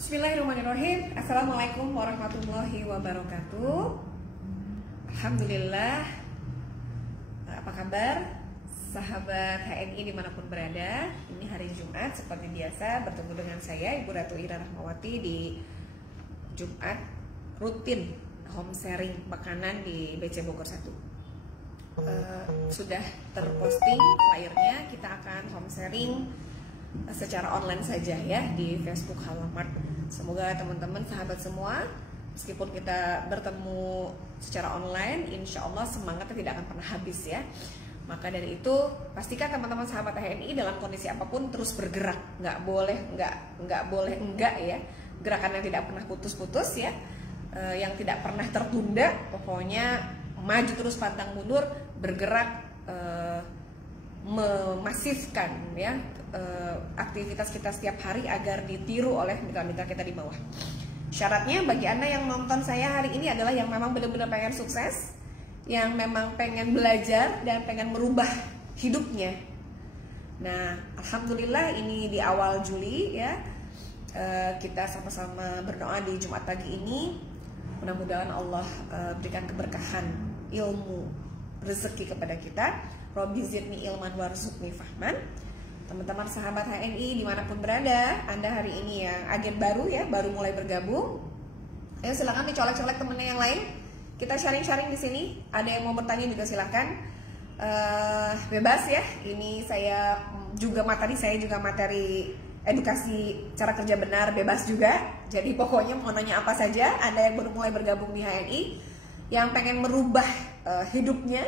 Bismillahirrahmanirrahim. Assalamualaikum warahmatullahi wabarakatuh. Alhamdulillah. Apa kabar sahabat HNI dimanapun berada? Ini hari Jumat seperti biasa bertemu dengan saya Ibu Ratu Ira Rahmawati di Jumat rutin home sharing makanan di BC Bogor 1. Sudah terposting flyernya, kita akan home sharing secara online saja ya di Facebook Halamart. Semoga teman-teman sahabat semua, meskipun kita bertemu secara online, insya Allah semangatnya tidak akan pernah habis ya. Maka dari itu pastikan teman-teman sahabat HNI dalam kondisi apapun terus bergerak, nggak boleh enggak ya. Gerakan yang tidak pernah putus-putus ya, yang tidak pernah tertunda, pokoknya maju terus pantang mundur, bergerak, memasifkan ya aktivitas kita setiap hari agar ditiru oleh mitra-mitra kita di bawah. Syaratnya bagi Anda yang nonton saya hari ini adalah yang memang benar-benar pengen sukses, yang memang pengen belajar dan pengen merubah hidupnya. Nah, alhamdulillah ini di awal Juli ya, kita sama-sama berdoa di Jumat pagi ini. Mudah-mudahan Allah berikan keberkahan ilmu, rezeki kepada kita. Robbi zidni ilman warzuqni fahman. Teman-teman sahabat HNI dimanapun berada, Anda hari ini yang agen baru ya, baru mulai bergabung, ayo silakan dicolek-colek temennya yang lain. Kita sharing-sharing di sini. Ada yang mau bertanya juga silakan, bebas ya. Ini saya juga materi edukasi cara kerja benar, bebas juga. Jadi pokoknya mau nanya apa saja. Anda yang baru mulai bergabung di HNI, yang pengen merubah hidupnya,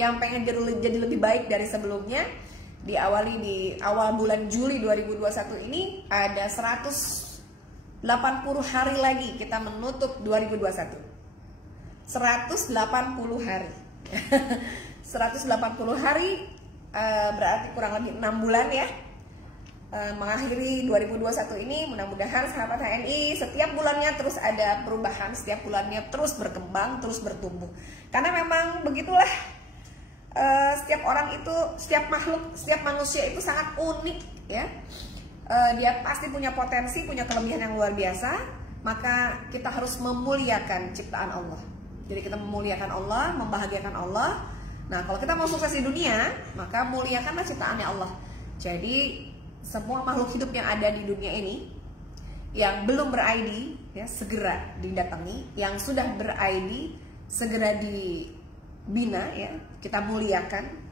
yang pengen jadi lebih baik dari sebelumnya, diawali di awal bulan Juli 2021 ini ada 180 hari lagi kita menutup 2021. 180 hari. 180 hari berarti kurang lebih 6 bulan ya. Mengakhiri 2021 ini, mudah-mudahan sahabat HNI setiap bulannya terus ada perubahan, setiap bulannya terus berkembang, terus bertumbuh. Karena memang begitulah. Setiap orang itu, setiap makhluk, setiap manusia itu sangat unik ya. Dia pasti punya potensi, punya kelebihan yang luar biasa. Maka kita harus memuliakan ciptaan Allah. Jadi kita memuliakan Allah, membahagiakan Allah. Nah, kalau kita mau sukses di dunia, maka muliakanlah ciptaannya Allah. Jadi semua makhluk hidup yang ada di dunia ini, yang belum ber-ID ya, segera didatangi. Yang sudah ber-ID segera dibina ya, kita muliakan.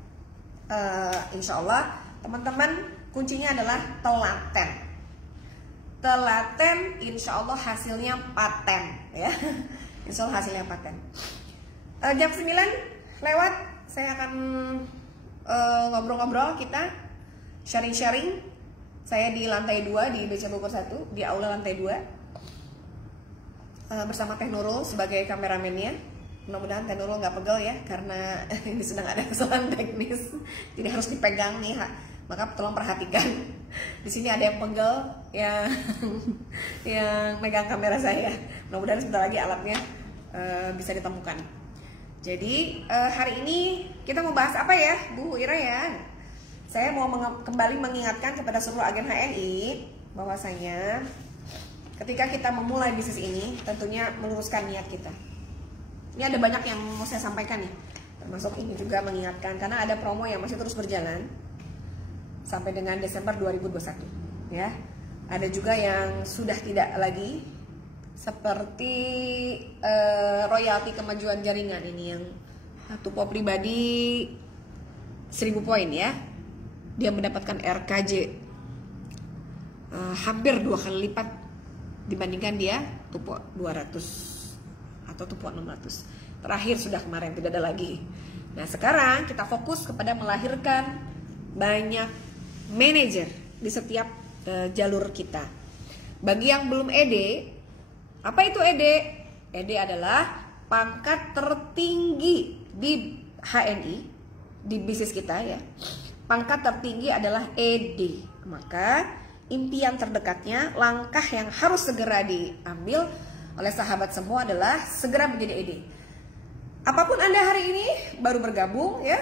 Insya Allah teman-teman, kuncinya adalah telaten. Telaten, insya Allah hasilnya paten ya. Insya Allah hasilnya paten. Jam 9 lewat, saya akan ngobrol-ngobrol, kita sharing-sharing. Saya di lantai 2 di BC Bogor 1, di aula lantai 2, bersama Teh Nurul sebagai kameramennya. Mudah-mudahan Teh Nurul nggak pegel ya, karena ini sedang ada kesalahan teknis, jadi harus dipegang nih, maka tolong perhatikan. Di sini ada yang pegel yang megang kamera saya. Mudah-mudahan sebentar lagi alatnya bisa ditemukan. Jadi hari ini kita mau bahas apa ya, Bu Ira ya? Saya mau kembali mengingatkan kepada seluruh agen HNI bahwasanya ketika kita memulai bisnis ini, tentunya meluruskan niat kita. Ini ada banyak yang mau saya sampaikan nih, termasuk ini juga mengingatkan karena ada promo yang masih terus berjalan sampai dengan Desember 2021 ya. Ada juga yang sudah tidak lagi, seperti royalti kemajuan jaringan ini yang tupo pribadi 1000 poin ya. Dia mendapatkan RKJ hampir 2 kali lipat dibandingkan dia tupo 200 atau tupo 600. Terakhir sudah kemarin, tidak ada lagi. Nah sekarang kita fokus kepada melahirkan banyak manajer di setiap jalur kita. Bagi yang belum ED, apa itu ED? ED adalah pangkat tertinggi di HNI, di bisnis kita ya. Pangkat tertinggi adalah ED. Maka impian terdekatnya, langkah yang harus segera diambil oleh sahabat semua adalah segera menjadi ED. Apapun Anda hari ini baru bergabung ya,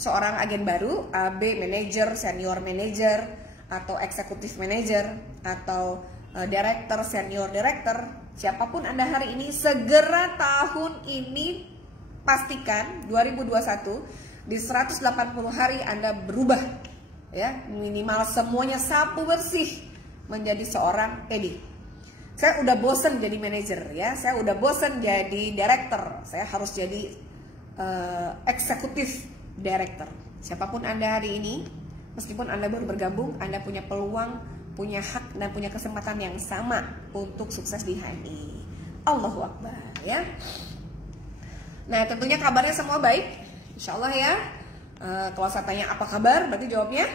seorang agen baru, AB manager, senior manager, atau eksekutif manager, atau director, senior director, siapapun Anda hari ini, segera tahun ini pastikan 2021 di 180 hari Anda berubah ya, minimal semuanya sapu bersih menjadi seorang ED. Saya udah bosen jadi manajer ya, saya udah bosen jadi director, saya harus jadi eksekutif director. Siapapun Anda hari ini, meskipun Anda baru bergabung, Anda punya peluang, punya hak dan punya kesempatan yang sama untuk sukses di HNI. Allahu Akbar ya. Nah, tentunya kabarnya semua baik, insya Allah ya. Kalau saya tanya apa kabar, berarti jawabnya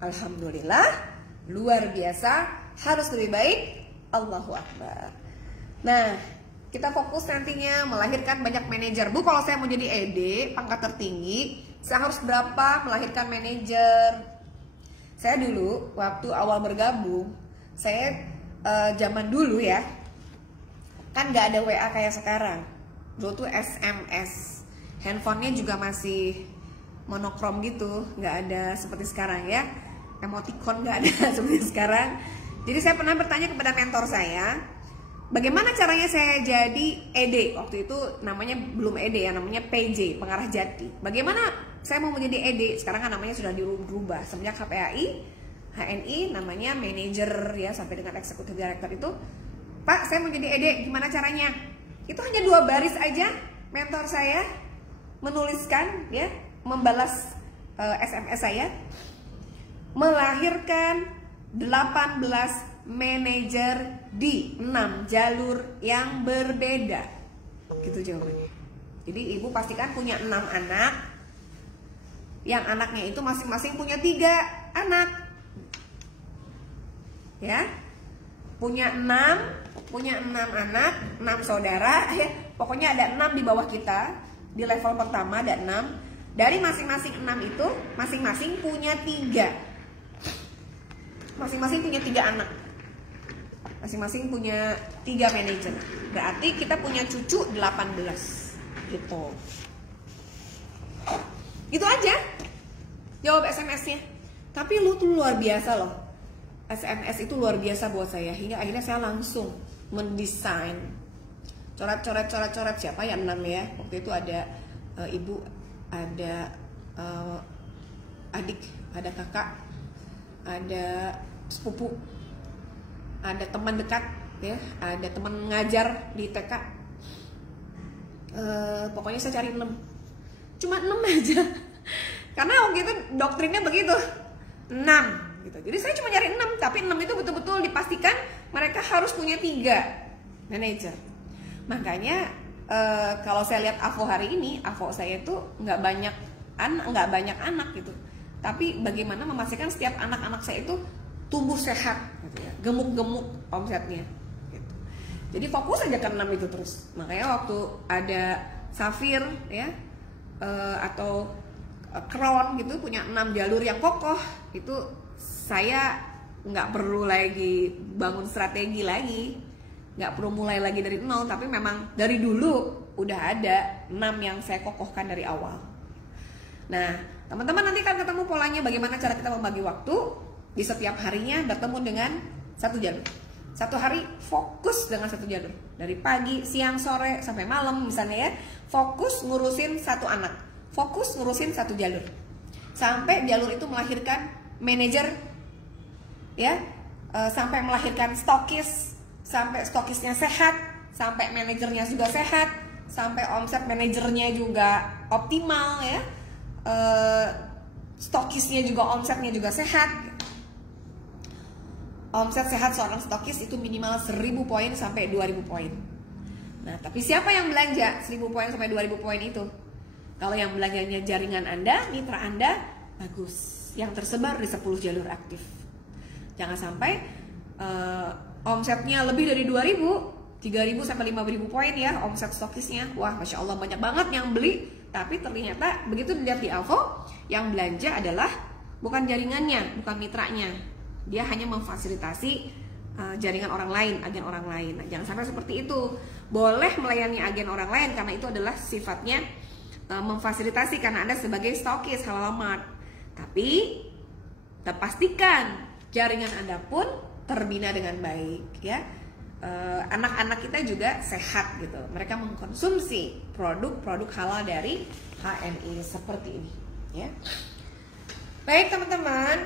alhamdulillah, luar biasa, harus lebih baik. Allahu Akbar. Nah, kita fokus nantinya melahirkan banyak manajer. Bu, kalau saya mau jadi ED, pangkat tertinggi, saya harus berapa melahirkan manajer? Saya dulu, waktu awal bergabung, saya zaman dulu ya, kan nggak ada WA kayak sekarang. Dulu tuh SMS, handphonenya juga masih monokrom gitu, nggak ada seperti sekarang ya, emoticon nggak ada seperti sekarang. Jadi saya pernah bertanya kepada mentor saya, bagaimana caranya saya jadi ED? Waktu itu namanya belum ED ya, namanya PJ, pengarah jati. Bagaimana saya mau menjadi ED? Sekarang kan namanya sudah dirubah semenjak KPAI, HNI namanya manajer ya, sampai dengan eksekutif director itu. Pak, saya mau jadi ED, gimana caranya? Itu hanya 2 baris aja mentor saya menuliskan ya, membalas SMS saya, melahirkan 18 manajer di 6 jalur yang berbeda. Gitu jawabannya. Jadi ibu pastikan punya 6 anak, yang anaknya itu masing-masing punya 3 anak ya, punya 6 anak, 6 saudara ya. Pokoknya ada 6 di bawah kita. Di level pertama ada 6. Dari masing-masing 6 itu, masing-masing punya 3. Masing-masing punya 3 anak. Masing-masing punya 3 manajer. Berarti kita punya cucu 18. Gitu. Gitu aja jawab SMS-nya. Tapi lu tuh luar biasa loh. SMS itu luar biasa buat saya. Hingga akhirnya saya langsung mendesain coret-coret siapa ya, 6 ya. Waktu itu ada ibu, ada adik, ada kakak, ada sepupu, ada teman dekat ya, ada teman ngajar di TK. Pokoknya saya cari 6. Cuma 6 aja. Karena waktu itu doktrinnya begitu. 6 gitu. Jadi saya cuma nyari 6, tapi 6 itu betul-betul dipastikan mereka harus punya 3 manajer. Makanya kalau saya lihat AVO hari ini, AVO saya itu nggak banyak anak gitu. Tapi bagaimana memastikan setiap anak-anak saya itu tumbuh sehat gitu ya, gemuk-gemuk omsetnya gitu. Jadi fokus aja ke 6 itu terus. Makanya waktu ada Safir ya, atau Crown gitu punya 6 jalur yang kokoh, itu saya nggak perlu lagi bangun strategi lagi, nggak perlu mulai lagi dari nol, tapi memang dari dulu udah ada 6 yang saya kokohkan dari awal. Nah, teman-teman nanti kan ketemu polanya bagaimana cara kita membagi waktu. Di setiap harinya bertemu dengan 1 jalur. 1 hari fokus dengan 1 jalur. Dari pagi, siang, sore, sampai malam misalnya ya. Fokus ngurusin 1 anak. Fokus ngurusin 1 jalur. Sampai jalur itu melahirkan manajer ya, sampai melahirkan stokis, sampai stokisnya sehat, sampai manajernya juga sehat, sampai omset manajernya juga optimal ya, stokisnya juga, omsetnya juga sehat. Omset sehat seorang stokis itu minimal 1000 poin sampai 2000 poin. Nah, tapi siapa yang belanja 1000 poin sampai 2000 poin itu? Kalau yang belanjanya jaringan Anda, mitra Anda, bagus. Yang tersebar di 10 jalur aktif. Jangan sampai omsetnya lebih dari 2000, 3000 sampai 5000 poin ya omset stokisnya. Wah, Masya Allah banyak banget yang beli. Tapi ternyata begitu dilihat di AVO, yang belanja adalah bukan jaringannya, bukan mitranya. Dia hanya memfasilitasi jaringan orang lain, agen orang lain. Nah, jangan sampai seperti itu. Boleh melayani agen orang lain karena itu adalah sifatnya memfasilitasi karena Anda sebagai stokis Halal Mart. Tapi pastikan jaringan Anda pun terbina dengan baik ya. Anak-anak kita juga sehat gitu. Mereka mengkonsumsi produk-produk halal dari HNI seperti ini ya. Baik teman-teman,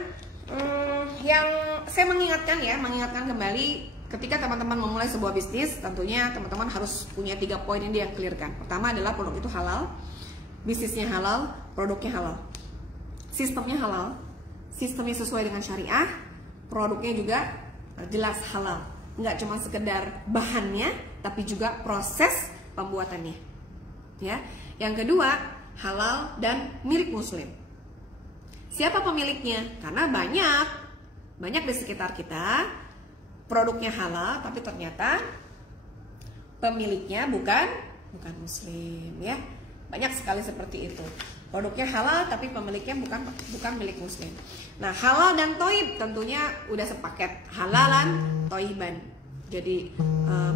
yang saya mengingatkan kembali, ketika teman-teman memulai sebuah bisnis, tentunya teman-teman harus punya 3 poin ini yang clearkan. Pertama adalah produk itu halal, bisnisnya halal, produknya halal, sistemnya halal, sistemnya sesuai dengan syariah, produknya juga jelas halal. Nggak cuma sekedar bahannya, tapi juga proses pembuatannya. Ya. Yang kedua, halal dan milik muslim. Siapa pemiliknya? Karena banyak di sekitar kita produknya halal, tapi ternyata pemiliknya bukan muslim ya. Banyak sekali seperti itu. Produknya halal tapi pemiliknya bukan milik muslim. Nah, halal dan toib tentunya udah sepaket, halalan toiban. Jadi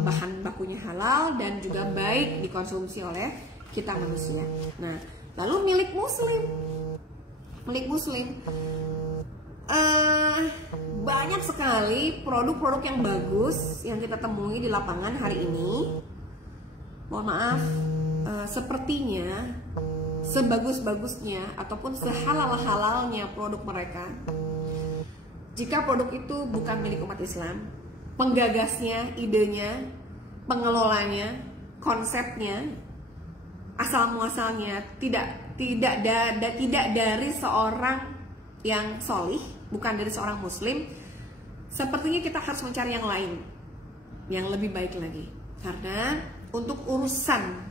bahan bakunya halal dan juga baik dikonsumsi oleh kita manusia. Nah, lalu milik muslim. Banyak sekali produk-produk yang bagus yang kita temui di lapangan hari ini. Mohon maaf, sepertinya sebagus-bagusnya ataupun sehalal-halalnya produk mereka, jika produk itu bukan milik umat Islam, penggagasnya, idenya, pengelolanya, konsepnya, asal muasalnya tidak dari seorang yang solih, bukan dari seorang muslim, sepertinya kita harus mencari yang lain, yang lebih baik lagi. Karena untuk urusan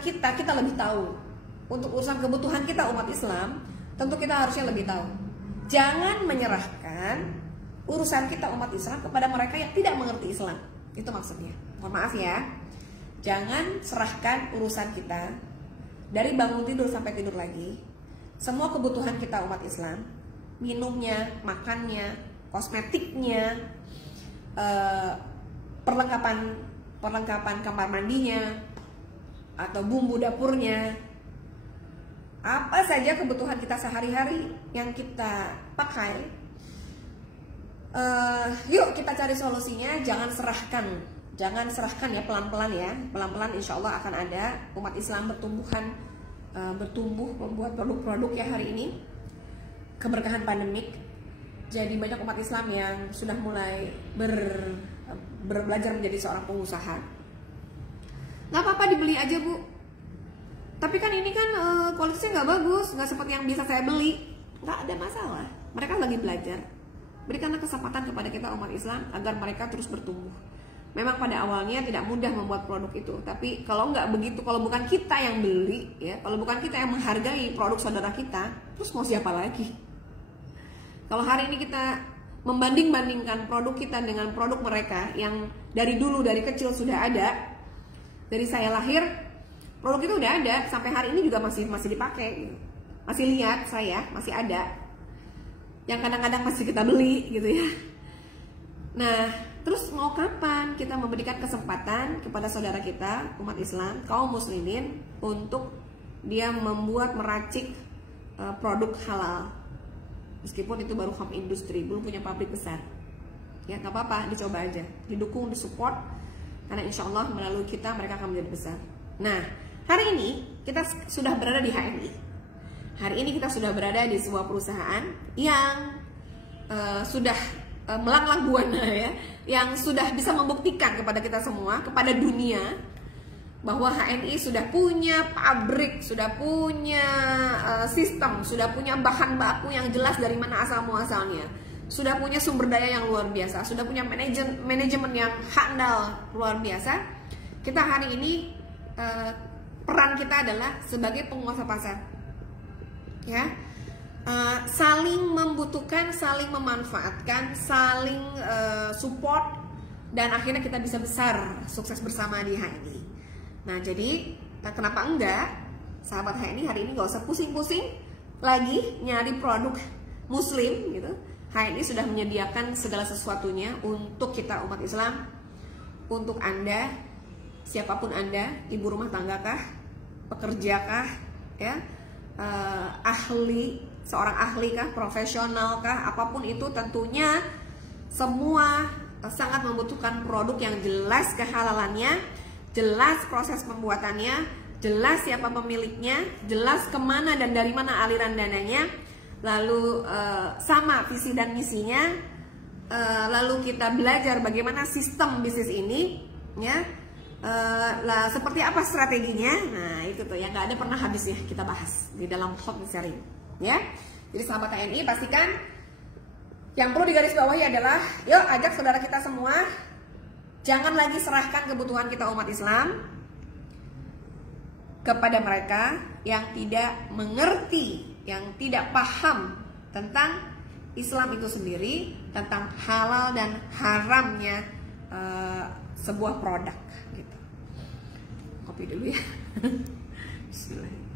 kita lebih tahu. Untuk urusan kebutuhan kita umat Islam, tentu kita harusnya lebih tahu. Jangan menyerahkan urusan kita umat Islam kepada mereka yang tidak mengerti Islam. Itu maksudnya. Mohon maaf ya. Jangan serahkan urusan kita dari bangun tidur sampai tidur lagi. Semua kebutuhan kita umat Islam, minumnya, makannya, kosmetiknya, perlengkapan kamar mandinya, atau bumbu dapurnya, apa saja kebutuhan kita sehari-hari yang kita pakai, yuk kita cari solusinya. Jangan serahkan ya, pelan-pelan insya Allah akan ada umat Islam bertumbuh membuat produk-produk ya hari ini. Keberkahan pandemik, jadi banyak umat Islam yang sudah mulai belajar menjadi seorang pengusaha. Nggak apa-apa dibeli aja bu, tapi kan ini kan kualitasnya nggak bagus, nggak seperti yang bisa saya beli. Nggak ada masalah, mereka lagi belajar. Berikanlah kesempatan kepada kita umat Islam agar mereka terus bertumbuh. Memang pada awalnya tidak mudah membuat produk itu, tapi kalau nggak begitu, kalau bukan kita yang beli ya, kalau bukan kita yang menghargai produk saudara kita, terus mau siapa lagi? Kalau hari ini kita membanding-bandingkan produk kita dengan produk mereka yang dari dulu, dari kecil sudah ada, dari saya lahir produk itu udah ada, sampai hari ini juga masih dipakai, masih lihat saya, masih ada, yang kadang-kadang masih kita beli gitu ya. Nah, terus mau kapan kita memberikan kesempatan kepada saudara kita umat Islam, kaum muslimin, untuk dia meracik produk halal, meskipun itu baru home industry, belum punya pabrik besar ya, nggak apa-apa, dicoba aja, didukung, disupport, karena insya Allah melalui kita mereka akan menjadi besar. Nah, hari ini kita sudah berada di HNI. Hari ini kita sudah berada di sebuah perusahaan yang sudah melanglang buana ya, yang sudah bisa membuktikan kepada kita semua, kepada dunia, bahwa HNI sudah punya pabrik, sudah punya sistem, sudah punya bahan baku yang jelas dari mana asal muasalnya, sudah punya sumber daya yang luar biasa, sudah punya manajemen yang handal luar biasa. Kita hari ini peran kita adalah sebagai penguasa pasar, ya, saling membutuhkan, saling memanfaatkan, saling support, dan akhirnya kita bisa besar, sukses bersama di HNI. Nah, jadi kenapa enggak sahabat HNI hari ini nggak usah pusing-pusing lagi nyari produk muslim gitu. HNI sudah menyediakan segala sesuatunya untuk kita umat Islam, untuk Anda, siapapun Anda, ibu rumah tangga kah, pekerja kah, ya, ahli, seorang ahli kah, profesional kah, apapun itu, tentunya Semua sangat membutuhkan produk yang jelas kehalalannya, jelas proses pembuatannya, jelas siapa pemiliknya, jelas kemana dan dari mana aliran dananya, lalu sama visi dan misinya, lalu kita belajar bagaimana sistem bisnis ini, ya, lah seperti apa strateginya. Nah itu tuh yang nggak ada pernah habisnya kita bahas di dalam hot sharing, ya. Jadi sahabat TNI, pastikan yang perlu digarisbawahi adalah, yuk ajak saudara kita semua, jangan lagi serahkan kebutuhan kita umat Islam kepada mereka yang tidak mengerti, yang tidak paham tentang Islam itu sendiri, tentang halal dan haramnya sebuah produk gitu. Kopi dulu ya. Bismillah.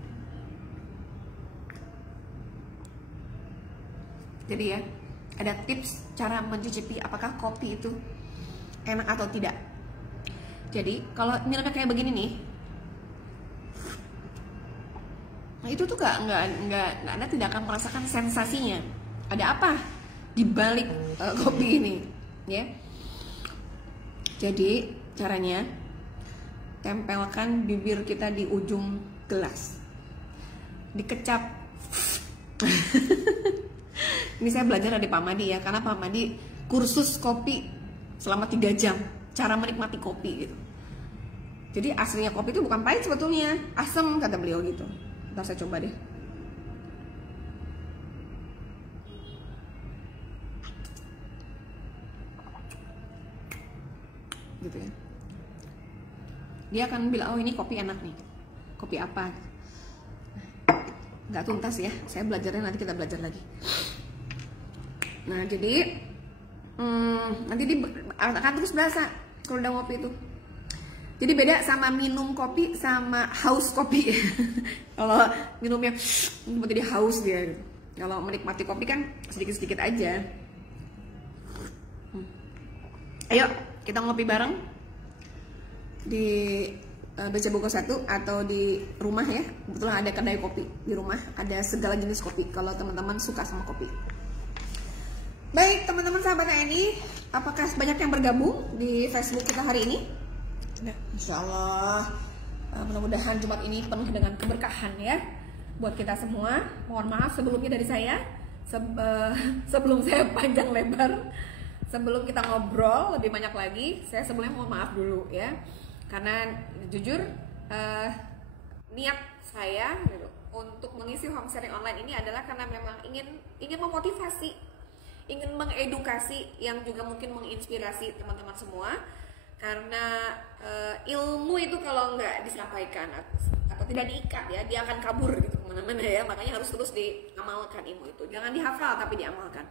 Jadi ya, ada tips cara mencicipi apakah kopi itu enak atau tidak. Jadi kalau minumnya kayak begini nih, nah itu tuh nggak Anda tidak akan merasakan sensasinya. Ada apa di balik kopi ini, ya? Jadi caranya tempelkan bibir kita di ujung gelas, dikecap. Ini saya belajar dari Pak Madi ya, karena Pak Madi kursus kopi selama 3 jam, cara menikmati kopi gitu. Jadi aslinya kopi itu bukan pahit sebetulnya, asam kata beliau gitu. Ntar saya coba deh. Gitu ya. Dia akan bilang, oh ini kopi enak nih. Kopi apa? Nggak tuntas ya, saya belajarnya nanti kita belajar lagi. Nah jadi nanti akan terus berasa kalau udah ngopi itu. Jadi beda sama minum kopi sama haus kopi. Kalau minumnya jadi haus dia gitu. Kalau menikmati kopi kan sedikit-sedikit aja. Ayo kita ngopi bareng di BC Bogor 1 atau di rumah ya. Kebetulan ada kedai kopi di rumah, ada segala jenis kopi kalau teman-teman suka sama kopi. Baik teman-teman sahabat TNI, apakah banyak yang bergabung di Facebook kita hari ini? Nah, insya Allah mudah-mudahan Jumat ini penuh dengan keberkahan ya buat kita semua. Mohon maaf sebelumnya dari saya, sebelum saya panjang lebar, sebelum kita ngobrol lebih banyak lagi, saya sebelumnya mohon maaf dulu ya, karena jujur niat saya gitu, untuk mengisi home sharing online ini adalah karena memang ingin memotivasi, ingin mengedukasi, yang juga mungkin menginspirasi teman-teman semua. Karena ilmu itu kalau nggak disampaikan atau tidak diikat ya, dia akan kabur gitu kemana-mana ya. Makanya harus terus diamalkan ilmu itu, jangan dihafal tapi diamalkan.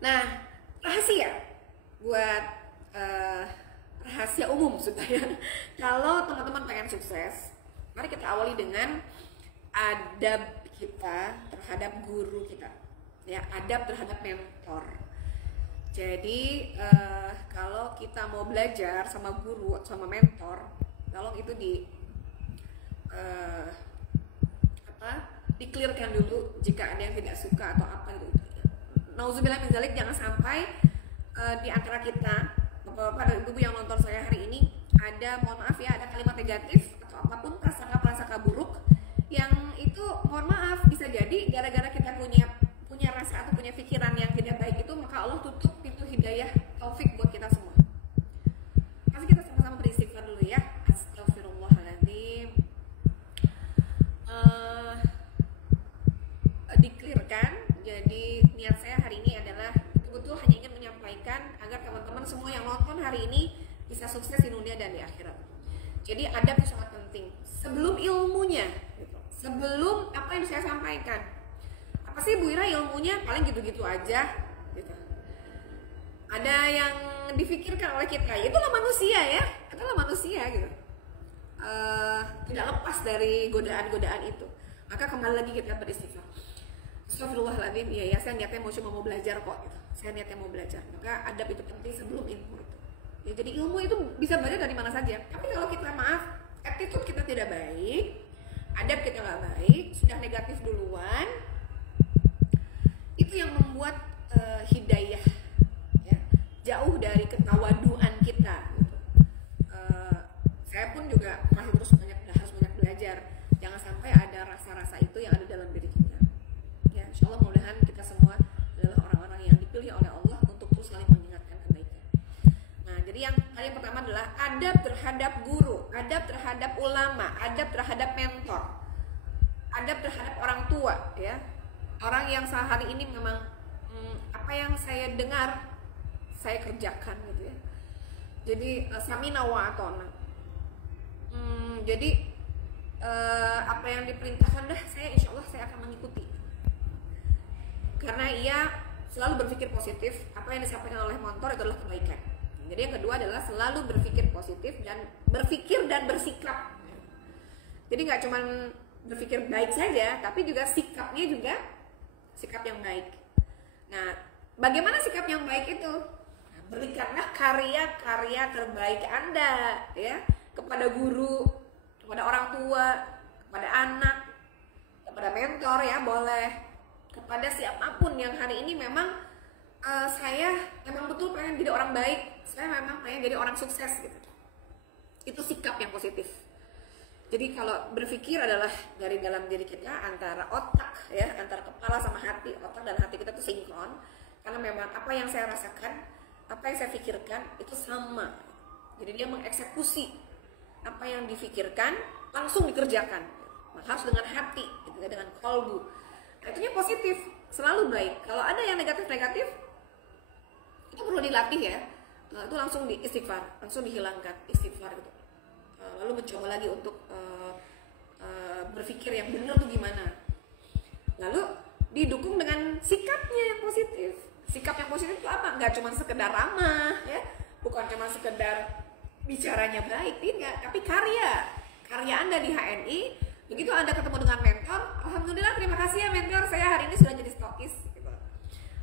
Nah, rahasia buat rahasia umum supaya kalau teman-teman pengen sukses, mari kita awali dengan adab kita terhadap guru kita, ya, adab terhadap mentor. Jadi kalau kita mau belajar sama guru, sama mentor, tolong itu di-clearkan dulu jika ada yang tidak suka atau apa gitu. Nauzubillah min dzalik, jangan sampai di antara kita, Bapak-bapak dan Ibu yang nonton saya hari ini, ada, mohon maaf ya, ada kalimat negatif atau apapun prasangka-prasangka buruk yang itu mohon maaf bisa jadi gara-gara kita punya rasa atau punya pikiran yang tidak baik itu, maka Allah tutup pintu hidayah taufik buat kita semua. Mari kita sama-sama beristighfar dulu ya. Astagfirullahaladzim. Di-clearkan. Jadi niat saya hari ini adalah betul-betul hanya ingin menyampaikan agar teman-teman semua yang nonton hari ini bisa sukses di dunia dan di akhirat. Jadi adab itu sangat penting. Sebelum ilmunya, gitu. Sebelum apa yang saya sampaikan. Apa sih Bu Ira ilmunya? Paling gitu-gitu aja gitu. Ada yang difikirkan oleh kita, ya itulah manusia ya, itulah manusia gitu. Tidak lepas dari godaan-godaan itu. Maka kembali lagi kita beristighfar. Astagfirullahaladzim, ya saya niatnya cuma mau belajar kok gitu. Saya niatnya mau belajar. Maka adab itu penting sebelum ilmu itu. Ya, jadi ilmu itu bisa belajar dari mana saja. Tapi kalau kita maaf, attitude kita tidak baik, adab kita nggak baik, sudah negatif duluan, itu yang membuat hidayah Hal yang pertama adalah adab terhadap guru, adab terhadap ulama, adab terhadap mentor, adab terhadap orang tua, ya. Orang yang sehari ini memang apa yang saya dengar saya kerjakan gitu ya. Jadi samina wa atona. Jadi apa yang diperintahkan dah saya insya Allah saya akan mengikuti. Karena ia selalu berpikir positif, apa yang disampaikan oleh mentor itu adalah kebaikan. Jadi yang kedua adalah selalu berpikir positif dan berpikir dan bersikap. Jadi nggak cuma berpikir baik saja, tapi juga sikapnya juga sikap yang baik. Nah, bagaimana sikap yang baik itu? Nah, berikanlah karya-karya terbaik Anda, ya, kepada guru, kepada orang tua, kepada anak, kepada mentor, ya boleh, kepada siapapun yang hari ini memang saya memang betul pengen jadi orang baik, saya memang pengen jadi orang sukses gitu. Itu sikap yang positif. Jadi kalau berpikir adalah dari dalam diri kita antara otak, ya, antara kepala sama hati, otak dan hati kita tuh sinkron. Karena memang apa yang saya rasakan, apa yang saya pikirkan itu sama. Jadi dia mengeksekusi apa yang difikirkan langsung dikerjakan. Maka harus dengan hati, gitu, dengan kolbu. Nah, itunya positif, selalu baik. Kalau ada yang negatif-negatif, itu perlu dilatih ya. Itu langsung di istighfar, langsung dihilangkan istighfar gitu. Lalu mencoba lagi untuk berpikir yang benar tuh gimana. Lalu didukung dengan sikapnya yang positif. Sikap yang positif itu apa? Nggak cuma sekedar ramah, ya, bukan cuma sekedar bicaranya baik, tidak, tapi karya Anda di HNI. Begitu Anda ketemu dengan mentor, alhamdulillah, terima kasih ya mentor, saya hari ini sudah jadi stokis gitu.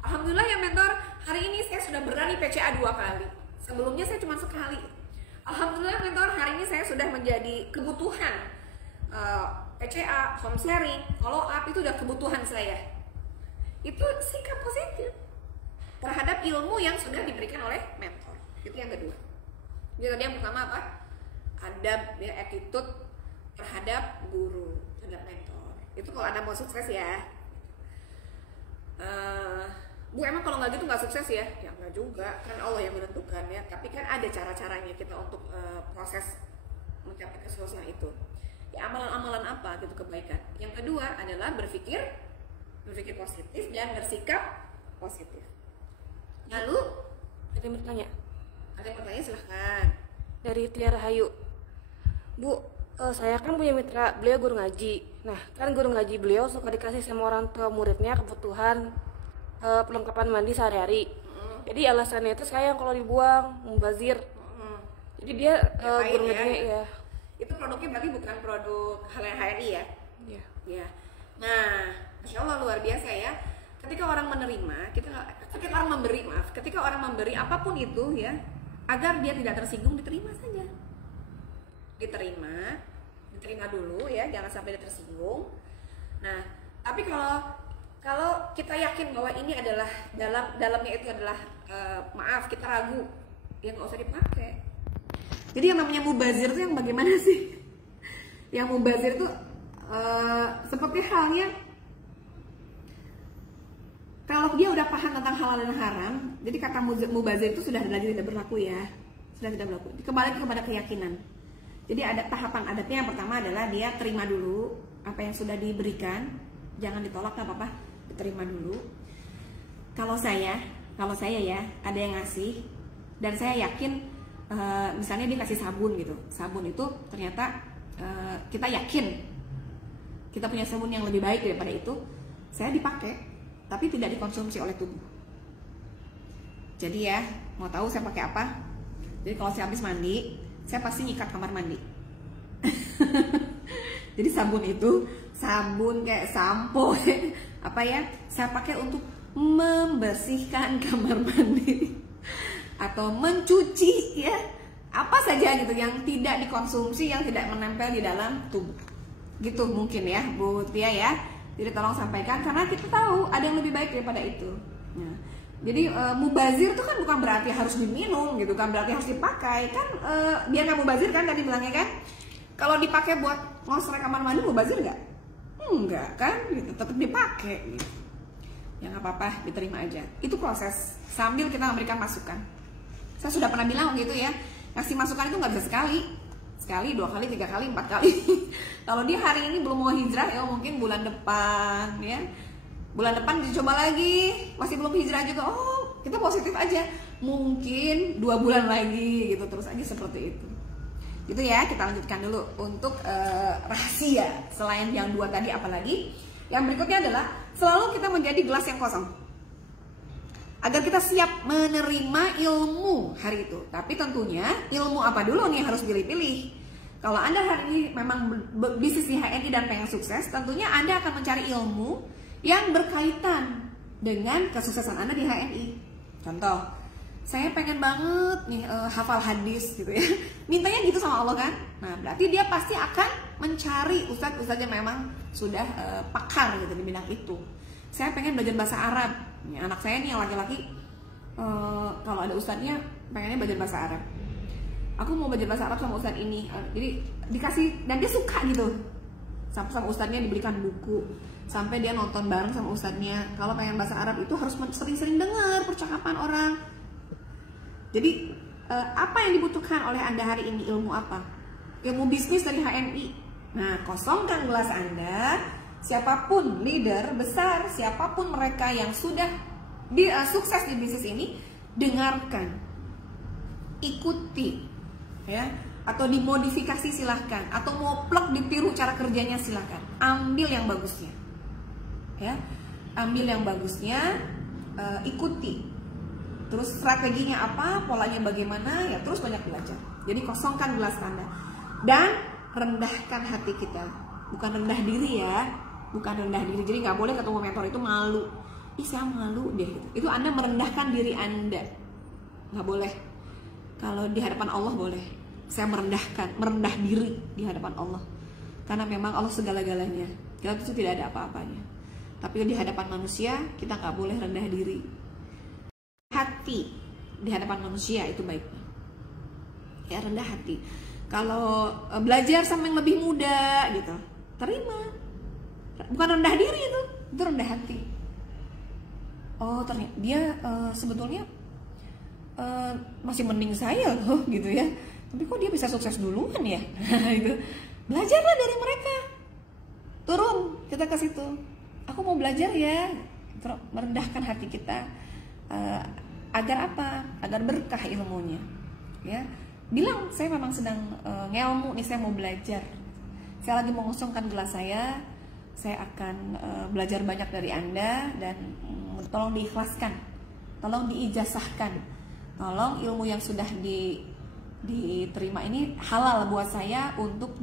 Alhamdulillah ya mentor, hari ini saya sudah berani PCA 2 kali. Sebelumnya saya cuma sekali. Alhamdulillah mentor, hari ini saya sudah menjadi kebutuhan PCA, home sharing, follow up itu udah kebutuhan saya. Itu sikap positif terhadap ilmu yang sudah diberikan oleh mentor. Itu yang kedua. Jadi tadi yang pertama apa? Adab, ya, attitude terhadap guru, terhadap mentor. Itu kalau Anda mau sukses ya. Bu, emang kalau nggak gitu nggak sukses ya? Ya nggak juga, kan Allah yang menentukan ya. Tapi kan ada cara-caranya kita untuk proses mencapai kesuksesan itu. Ya amalan-amalan apa gitu kebaikan. Yang kedua adalah berpikir positif dan bersikap positif. Lalu Ada yang bertanya? ada yang bertanya, silahkan. Dari Tiara Hayu. Bu, saya kan punya mitra, beliau guru ngaji. Nah, kan guru ngaji beliau suka dikasih sama orang tua muridnya kebutuhan perlengkapan mandi sehari-hari. Jadi alasannya itu sayang kalau dibuang, mubazir. Jadi dia guru ngajinya ya. Itu produknya berarti bukan produk HNI ya? Iya. Ya. Nah, Masya Allah luar biasa ya. Ketika orang menerima, ketika orang memberi apapun itu ya, agar dia tidak tersinggung, diterima saja. Diterima dulu ya, jangan sampai dia tersinggung. Nah, tapi kalau kita yakin bahwa ini adalah dalamnya itu adalah maaf, kita ragu, ya nggak usah dipakai. Jadi yang namanya mubazir itu yang bagaimana sih? Yang mubazir itu seperti halnya kalau dia udah paham tentang halal dan haram, jadi kata mubazir itu sudah lagi tidak berlaku ya, sudah tidak berlaku. Kembali kepada keyakinan. Jadi ada tahapan adabnya. Yang pertama adalah dia terima dulu apa yang sudah diberikan, jangan ditolak, nggak apa-apa, diterima dulu. Kalau saya ya ada yang ngasih dan saya yakin, misalnya dia kasih sabun gitu, sabun itu ternyata kita yakin kita punya sabun yang lebih baik daripada itu, saya dipakai tapi tidak dikonsumsi oleh tubuh. Jadi ya, mau tahu saya pakai apa? Jadi kalau saya habis mandi, saya pasti nyikat kamar mandi. Jadi sabun itu, sabun kayak sampo, apa ya, saya pakai untuk membersihkan kamar mandi atau mencuci ya, apa saja gitu yang tidak dikonsumsi, yang tidak menempel di dalam tubuh. Gitu mungkin ya, Bu Tia ya. Jadi tolong sampaikan, karena kita tahu ada yang lebih baik daripada itu. Nah, jadi mubazir itu kan bukan berarti harus diminum gitu, kan berarti harus dipakai kan, biar nggak mubazir kan tadi bilangnya kan. Kalau dipakai buat ngosrek kamar mandi mubazir nggak? Enggak kan, gitu, tetap dipakai gitu. Ya nggak apa-apa, diterima aja. Itu proses sambil kita memberikan masukan. Saya sudah pernah bilang gitu ya, Ngasih masukan itu nggak bisa sekali, 2 kali, 3 kali, 4 kali. Kalau dia hari ini belum mau hijrah, ya mungkin bulan depan ya. Bulan depan dicoba lagi, masih belum hijrah juga. Oh, kita positif aja. Mungkin 2 bulan lagi gitu, terus aja seperti itu. Gitu ya, kita lanjutkan dulu untuk rahasia. Selain yang 2 tadi, apalagi? Yang berikutnya adalah selalu kita menjadi gelas yang kosong. Agar kita siap menerima ilmu hari itu. Tapi tentunya ilmu apa dulu nih harus pilih-pilih. Kalau Anda hari ini memang bisnis di HNI dan pengen sukses, tentunya Anda akan mencari ilmu yang berkaitan dengan kesuksesan Anda di HNI. Contoh, saya pengen banget nih hafal hadis gitu ya. Mintanya gitu sama Allah kan. Nah, berarti dia pasti akan mencari ustadz-ustadz yang memang sudah pakar gitu di bidang itu. Saya pengen belajar bahasa Arab. Nih, anak saya nih yang laki-laki kalau ada ustadznya pengennya belajar bahasa Arab. Aku mau belajar bahasa Arab sama ustadz ini. Jadi dikasih, dan dia suka gitu. Sama ustadznya diberikan buku. Sampai dia nonton bareng sama ustadznya. Kalau pengen bahasa Arab itu harus sering-sering dengar percakapan orang. Jadi apa yang dibutuhkan oleh Anda hari ini? Ilmu apa? Ilmu bisnis dari HNI. Nah, kosongkan gelas Anda. Siapapun leader besar, siapapun mereka yang sudah sukses di bisnis ini, dengarkan, ikuti, ya, atau dimodifikasi silahkan, atau mau plug ditiru cara kerjanya silahkan. Ambil yang bagusnya, ya, ambil yang bagusnya, ikuti. Terus strateginya apa, polanya bagaimana, ya terus banyak belajar. Jadi kosongkan gelas Anda dan rendahkan hati kita, bukan rendah diri ya, bukan rendah diri. Jadi nggak boleh ketemu mentor itu malu. Ih, saya malu deh. Itu Anda merendahkan diri Anda, nggak boleh. Kalau di hadapan Allah boleh. Saya merendah diri di hadapan Allah, karena memang Allah segala-galanya. Kita itu tidak ada apa-apanya. Tapi di hadapan manusia kita nggak boleh rendah diri. Hati di hadapan manusia itu baiknya, ya, rendah hati. Kalau belajar sama yang lebih muda gitu, terima. Bukan rendah diri itu rendah hati. Oh, ternyata dia sebetulnya masih mending saya loh gitu ya. Tapi kok dia bisa sukses duluan ya? Gitu. Belajarlah dari mereka. Turun kita ke situ. Aku mau belajar ya. Merendahkan hati kita. Agar apa? Agar berkah ilmunya. Ya. Bilang saya memang sedang ngelmu nih, saya mau belajar. Saya lagi mengosongkan gelas saya. Saya akan belajar banyak dari Anda dan tolong diikhlaskan. Tolong diijazahkan. Tolong ilmu yang sudah diterima ini halal buat saya untuk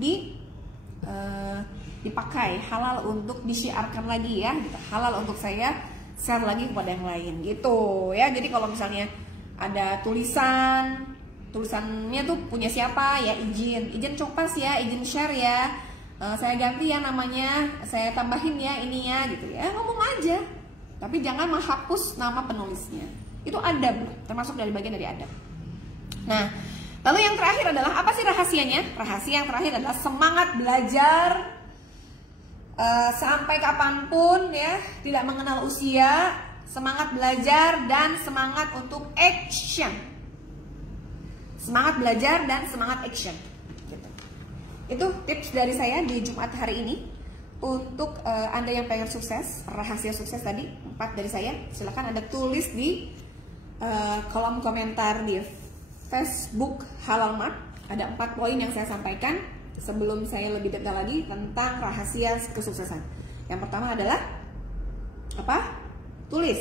dipakai, halal untuk disiarkan lagi ya, halal untuk saya share lagi kepada yang lain gitu ya. Jadi kalau misalnya ada tulisannya tuh punya siapa ya, izin copas ya, izin share ya, saya ganti ya namanya, saya tambahin ya ini ya gitu ya, ngomong aja. Tapi jangan menghapus nama penulisnya. Itu adab, termasuk dari bagian dari adab. Nah, lalu yang terakhir adalah apa sih rahasianya? Rahasia yang terakhir adalah semangat belajar sampai kapanpun ya, tidak mengenal usia, semangat belajar dan semangat untuk action. Semangat belajar dan semangat action. Gitu. Itu tips dari saya di Jumat hari ini. Untuk Anda yang pengen sukses, rahasia sukses tadi 4 dari saya, silahkan Anda tulis di kolom komentar di Facebook Halal Mart. Ada 4 poin yang saya sampaikan sebelum saya lebih detail lagi tentang rahasia kesuksesan. Yang pertama adalah apa? Tulis.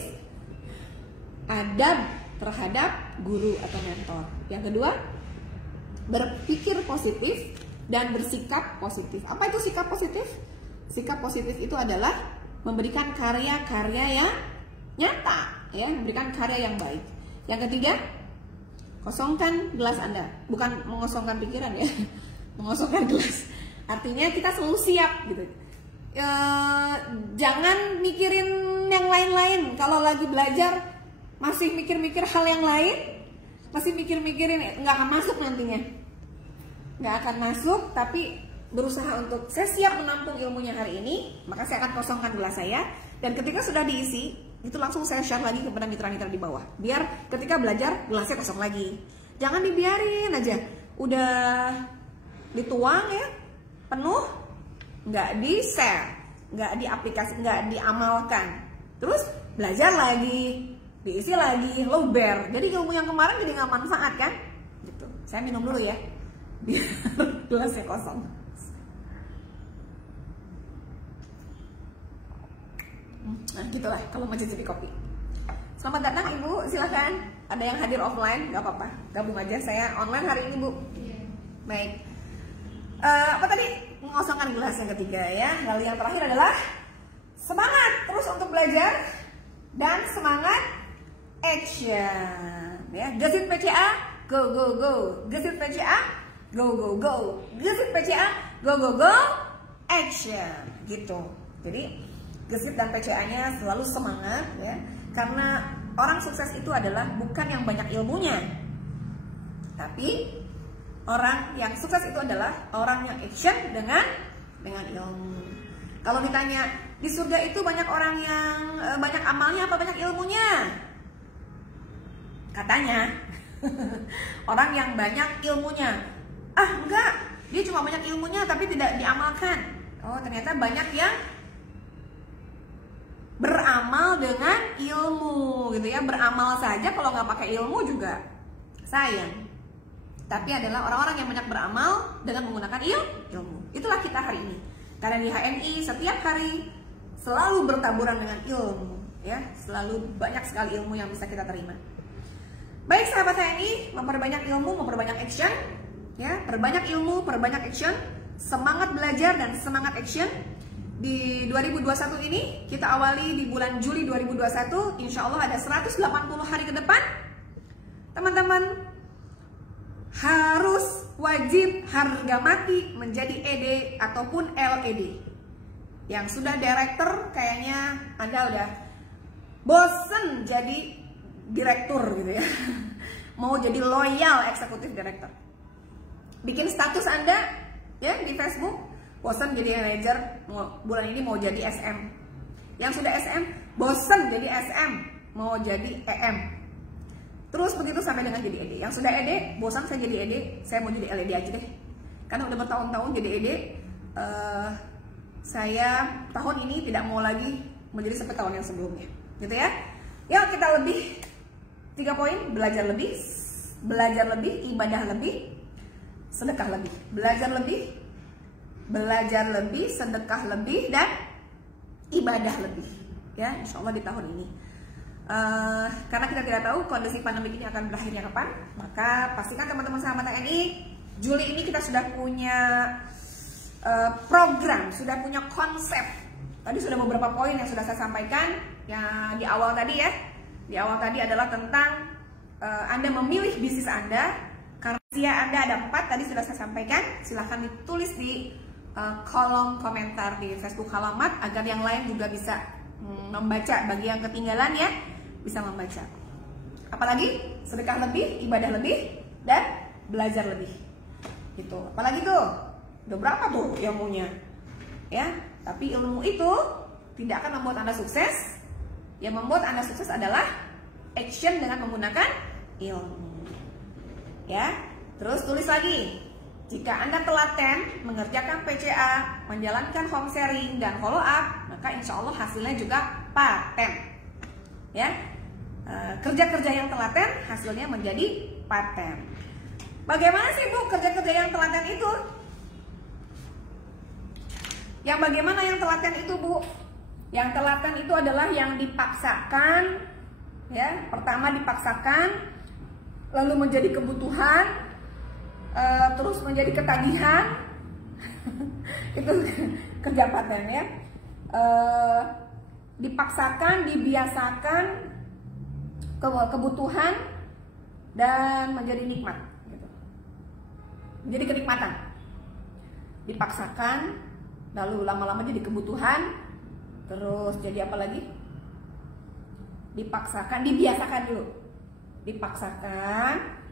Adab terhadap guru atau mentor. Yang kedua, berpikir positif dan bersikap positif. Apa itu sikap positif? Sikap positif itu adalah memberikan karya-karya yang nyata, ya, memberikan karya yang baik. Yang ketiga, kosongkan gelas Anda, bukan mengosongkan pikiran ya, mengosongkan gelas. Artinya kita selalu siap gitu. Jangan mikirin yang lain-lain. Kalau lagi belajar masih mikir-mikir hal yang lain, masih mikir-mikirin, nggak akan masuk nantinya, nggak akan masuk. Tapi berusaha untuk saya siap menampung ilmunya hari ini, maka saya akan kosongkan gelas saya, dan ketika sudah diisi itu langsung saya share lagi kepada mitra-mitra di bawah, biar ketika belajar gelasnya kosong lagi. Jangan dibiarin aja. Udah dituang ya, penuh, nggak di-share, nggak diaplikasi, nggak diamalkan. Terus belajar lagi, diisi lagi, luber. Jadi ilmu yang kemarin jadi nggak manfaat kan? Gitu. Saya minum dulu ya, biar gelasnya kosong. Nah gitulah kalau mau cicipi kopi. Selamat datang Ibu, silahkan. Ada yang hadir offline, nggak apa-apa, gabung aja. Saya online hari ini Bu. Baik. Apa tadi? Mengosongkan gelas yang ketiga ya. Lalu yang terakhir adalah semangat terus untuk belajar dan semangat action. Ya, gesit PCA, go go go. Gesit PCA, go go go. Gesit PCA, go go go. Action, gitu. Jadi gesit dan PCA-nya selalu semangat ya. Karena orang sukses itu adalah bukan yang banyak ilmunya, tapi orang yang sukses itu adalah orang yang action dengan ilmu. Kalau ditanya di surga itu banyak orang yang banyak amalnya apa banyak ilmunya? Katanya orang yang banyak ilmunya. Ah enggak, dia cuma banyak ilmunya tapi tidak diamalkan. Oh ternyata banyak yang beramal dengan ilmu gitu ya. Beramal saja kalau nggak pakai ilmu juga sayang. Tapi adalah orang-orang yang banyak beramal dengan menggunakan ilmu. Itulah kita hari ini. Karena di HNI setiap hari selalu bertaburan dengan ilmu ya. Selalu banyak sekali ilmu yang bisa kita terima. Baik sahabat HNI, memperbanyak ilmu, memperbanyak action ya. Perbanyak ilmu, perbanyak action. Semangat belajar dan semangat action. Di 2021 ini kita awali di bulan Juli 2021, insya Allah ada 180 hari ke depan. Teman-teman harus wajib harga mati menjadi ED ataupun LED. Yang sudah director kayaknya Anda udah bosen jadi direktur gitu ya. Mau jadi loyal eksekutif director. Bikin status Anda ya di Facebook. Bosan jadi manajer, bulan ini mau jadi SM. Yang sudah SM, bosan jadi SM, mau jadi EM. Terus begitu sampai dengan jadi ED. Yang sudah ED, bosan saya jadi ED, saya mau jadi LED aja deh. Karena udah bertahun-tahun jadi ED, saya tahun ini tidak mau lagi menjadi seperti tahun yang sebelumnya. Gitu ya. Yuk kita lebih 3 poin, belajar lebih, ibadah lebih, sedekah lebih. Belajar lebih, sedekah lebih, dan ibadah lebih ya, insya Allah di tahun ini. Karena kita tidak tahu kondisi pandemi ini akan berakhirnya kapan, maka pastikan teman-teman sahabat TNI, Juli ini kita sudah punya program, sudah punya konsep. Tadi sudah beberapa poin yang sudah saya sampaikan yang di awal tadi ya. Di awal tadi adalah tentang Anda memilih bisnis Anda. Karena usia Anda ada 4, tadi sudah saya sampaikan. Silahkan ditulis di kolom komentar di Facebook Halamat agar yang lain juga bisa membaca. Bagi yang ketinggalan ya, bisa membaca. Apalagi sedekah lebih, ibadah lebih, dan belajar lebih. Gitu. Apalagi tuh, udah berapa tuh ilmunya? Ya, tapi ilmu itu tidak akan membuat Anda sukses. Yang membuat Anda sukses adalah action dengan menggunakan ilmu. Ya, terus tulis lagi. Jika Anda telaten mengerjakan PCA, menjalankan home sharing dan follow up, maka insya Allah hasilnya juga paten. Ya, kerja-kerja yang telaten hasilnya menjadi paten. Bagaimana sih Bu kerja-kerja yang telaten itu? Yang bagaimana yang telaten itu Bu? Yang telaten itu adalah yang dipaksakan, ya. Pertama dipaksakan, lalu menjadi kebutuhan. Terus menjadi ketagihan. Itu kerja paten ya. Dipaksakan, dibiasakan, kebutuhan, dan menjadi nikmat gitu. Menjadi kenikmatan. Dipaksakan, lalu lama-lama jadi kebutuhan, terus jadi apa lagi? Dipaksakan, dibiasakan dulu. Dipaksakan,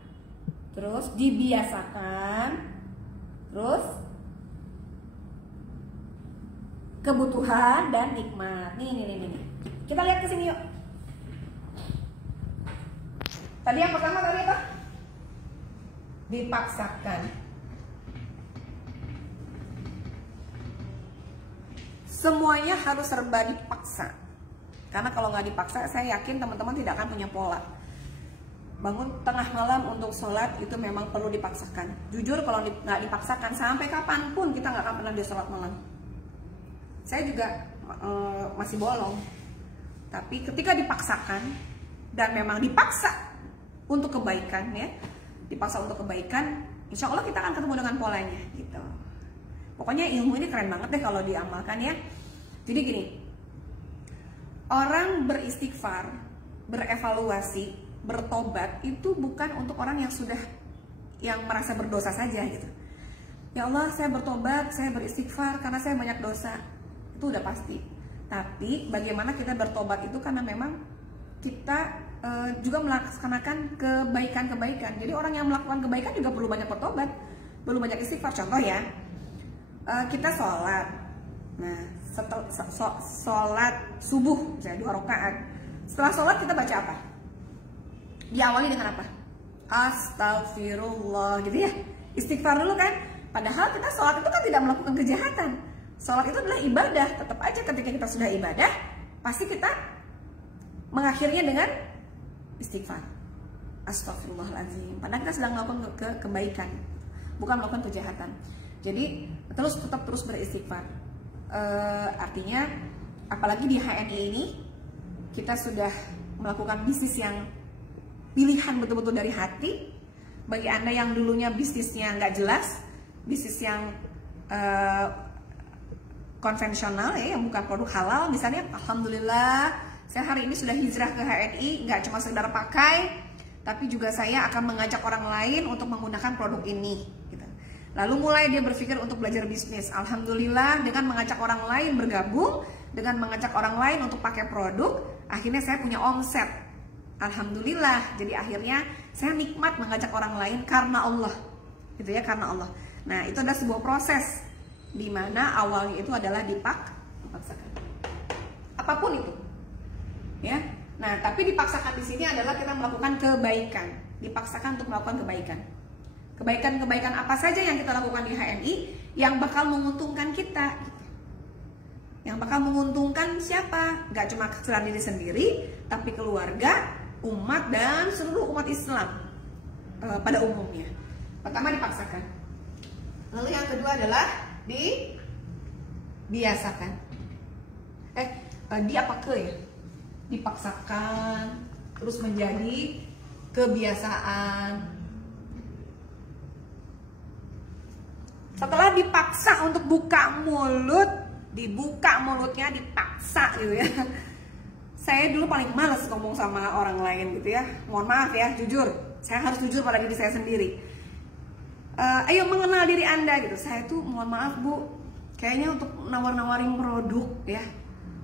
terus dibiasakan, terus kebutuhan dan nikmat. Nih. Kita lihat ke sini yuk. Tadi yang pertama tadi apa? dipaksakan. Semuanya harus serba dipaksa. Karena kalau nggak dipaksa, saya yakin teman-teman tidak akan punya pola. Bangun tengah malam untuk sholat itu memang perlu dipaksakan. Jujur kalau nggak dipaksakan, sampai kapanpun kita nggak akan pernah dia sholat malam. Saya juga masih bolong. Tapi ketika dipaksakan, dan memang dipaksa untuk kebaikan ya, dipaksa untuk kebaikan, insya Allah kita akan ketemu dengan polanya gitu. Pokoknya ilmu ini keren banget deh kalau diamalkan ya. Jadi gini, orang beristighfar, berevaluasi, bertobat itu bukan untuk orang yang merasa berdosa saja gitu. Ya Allah, saya bertobat, saya beristighfar karena saya banyak dosa. Itu udah pasti. Tapi bagaimana kita bertobat itu karena memang kita juga melaksanakan kebaikan-kebaikan. Jadi orang yang melakukan kebaikan juga perlu banyak bertobat, perlu banyak istighfar. Contoh ya, kita sholat. Nah, setelah sholat subuh, misalnya 2 rakaat. Setelah sholat kita baca apa? Diawali dengan apa? Astagfirullah gitu ya. Istighfar dulu kan. Padahal kita sholat itu kan tidak melakukan kejahatan. Sholat itu adalah ibadah. Tetap aja ketika kita sudah ibadah, pasti kita mengakhirnya dengan istighfar. Astagfirullahaladzim. Padahal kita sedang melakukan kebaikan, bukan melakukan kejahatan. Jadi tetap terus beristighfar. Artinya apalagi di HNI ini kita sudah melakukan bisnis yang pilihan betul-betul dari hati. Bagi Anda yang dulunya bisnisnya nggak jelas, bisnis yang konvensional ya, yang bukan produk halal misalnya, alhamdulillah saya hari ini sudah hijrah ke HNI, nggak cuma sekedar pakai, tapi juga saya akan mengajak orang lain untuk menggunakan produk ini gitu. Lalu mulai dia berpikir untuk belajar bisnis. Alhamdulillah dengan mengajak orang lain bergabung, dengan mengajak orang lain untuk pakai produk, akhirnya saya punya omset. Alhamdulillah. Jadi akhirnya saya nikmat mengajak orang lain karena Allah. Gitu ya, karena Allah. Nah, itu adalah sebuah proses di mana awalnya itu adalah dipaksakan. Apapun itu. Ya. Nah, tapi dipaksakan di sini adalah kita melakukan kebaikan. Dipaksakan untuk melakukan kebaikan. Kebaikan-kebaikan apa saja yang kita lakukan di HNI yang bakal menguntungkan kita. Yang bakal menguntungkan siapa? Gak cuma keseluruhan diri sendiri, tapi keluarga, umat, dan seluruh umat Islam pada umumnya. Pertama dipaksakan. Lalu yang kedua adalah dibiasakan. Dipaksakan, terus menjadi kebiasaan. Setelah dipaksa untuk buka mulut, dibuka mulutnya, dipaksa gitu ya. Saya dulu paling males ngomong sama orang lain gitu ya. Mohon maaf ya, jujur. Saya harus jujur pada diri saya sendiri. Ayo mengenal diri Anda gitu. Saya tuh mohon maaf Bu, kayaknya untuk nawar-nawarin produk ya,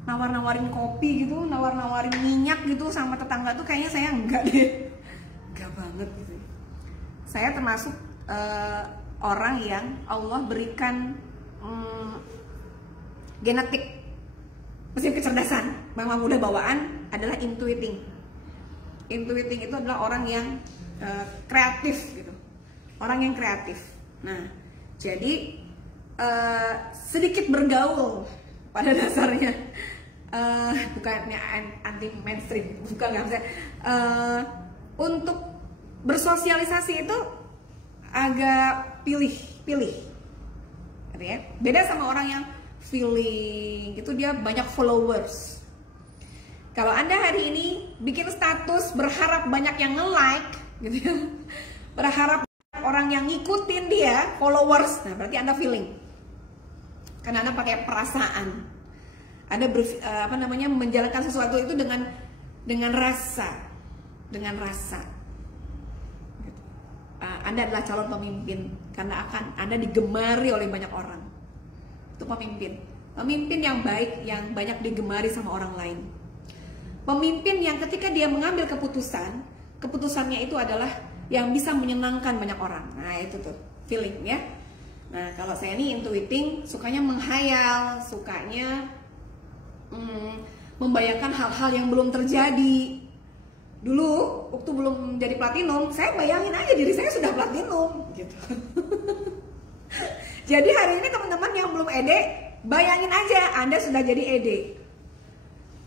nawar-nawarin kopi gitu, nawar-nawarin minyak gitu sama tetangga tuh kayaknya saya enggak deh. Enggak banget gitu. Saya termasuk orang yang Allah berikan genetik, maksudnya kecerdasan, memang mudah bawaan adalah intuiting. Intuiting itu adalah orang yang kreatif gitu, orang yang kreatif. Nah, jadi sedikit bergaul pada dasarnya, bukannya anti mainstream, bukan nggak bisa. Untuk bersosialisasi itu agak pilih, ya. Beda sama orang yang feeling, itu dia banyak followers. Kalau Anda hari ini bikin status berharap banyak yang nge-like gitu ya, berharap orang yang ngikutin dia, followers, nah berarti Anda feeling. Karena Anda pakai perasaan. Anda menjalankan sesuatu itu dengan rasa. Dengan rasa. Anda adalah calon pemimpin karena Anda digemari oleh banyak orang. Itu pemimpin. Pemimpin yang baik, yang banyak digemari sama orang lain. Pemimpin yang ketika dia mengambil keputusan, keputusannya itu adalah yang bisa menyenangkan banyak orang. Nah, itu tuh feeling ya. Nah, kalau saya ini intuiting, sukanya menghayal, sukanya membayangkan hal-hal yang belum terjadi. Dulu waktu belum jadi platinum, saya bayangin aja diri saya sudah platinum gitu. Jadi hari ini teman-teman yang belum ED, bayangin aja Anda sudah jadi ED.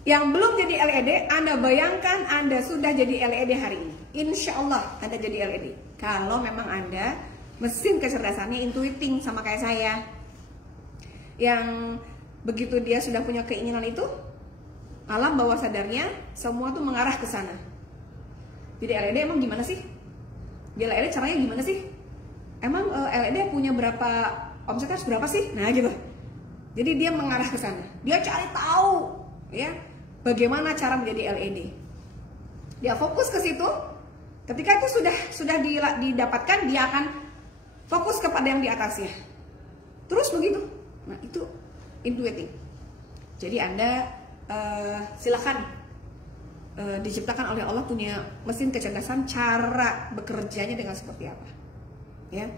Yang belum jadi LED, Anda bayangkan Anda sudah jadi LED hari ini. Insya Allah Anda jadi LED. Kalau memang Anda mesin kecerdasannya intuiting sama kayak saya, yang begitu dia sudah punya keinginan itu, alam bawah sadarnya semua tuh mengarah ke sana. Jadi LED emang gimana sih? Dia LED caranya gimana sih? Emang LED punya berapa, omsetnya berapa sih? Nah gitu. Jadi dia mengarah ke sana. Dia cari tahu ya bagaimana cara menjadi LED. Dia fokus ke situ. Ketika itu sudah didapatkan, dia akan fokus kepada yang di atasnya. Terus begitu. Nah itu intuiting. Jadi Anda silakan diciptakan oleh Allah punya mesin kecerdasan, cara bekerjanya dengan seperti apa. Ya.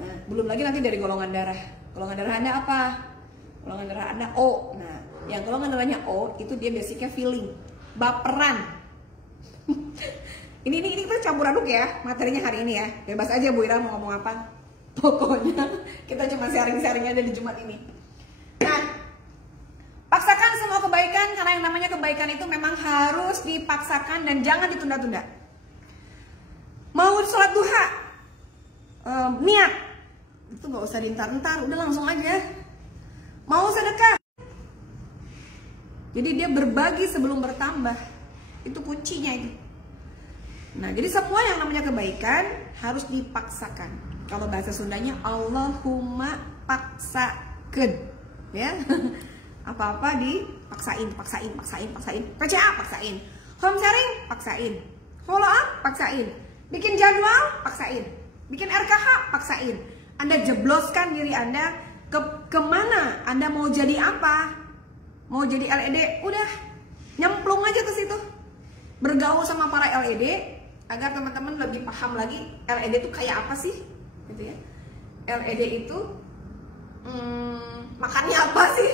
Nah belum lagi nanti dari golongan darah. Golongan darah Anda apa? Golongan darah Anda O. Nah yang golongan darahnya O itu dia basicnya feeling, baperan. ini kita campur aduk ya materinya hari ini ya. Bebas aja Bu Ira mau ngomong apa. Pokoknya kita cuma sharing-sharing aja di Jumat ini. Nah, paksakan semua kebaikan karena yang namanya kebaikan itu memang harus dipaksakan dan jangan ditunda-tunda. Mau sholat duha, niat itu nggak usah diintar-intar, udah langsung aja. Mau sedekah. Jadi dia berbagi sebelum bertambah. Itu kuncinya itu. Nah, jadi semua yang namanya kebaikan harus dipaksakan. Kalau bahasa Sundanya Allahumma paksakeun. Ya. Apa-apa dipaksain. PCA paksain. Home sharing paksain. Follow up paksain. Bikin jadwal paksain. Bikin RKH paksain. Anda jebloskan diri Anda kemana Anda mau jadi apa. Mau jadi LED, udah nyemplung aja ke situ. Bergaul sama para LED agar teman-teman lebih paham lagi LED itu kayak apa sih, gitu ya. LED itu makannya apa sih?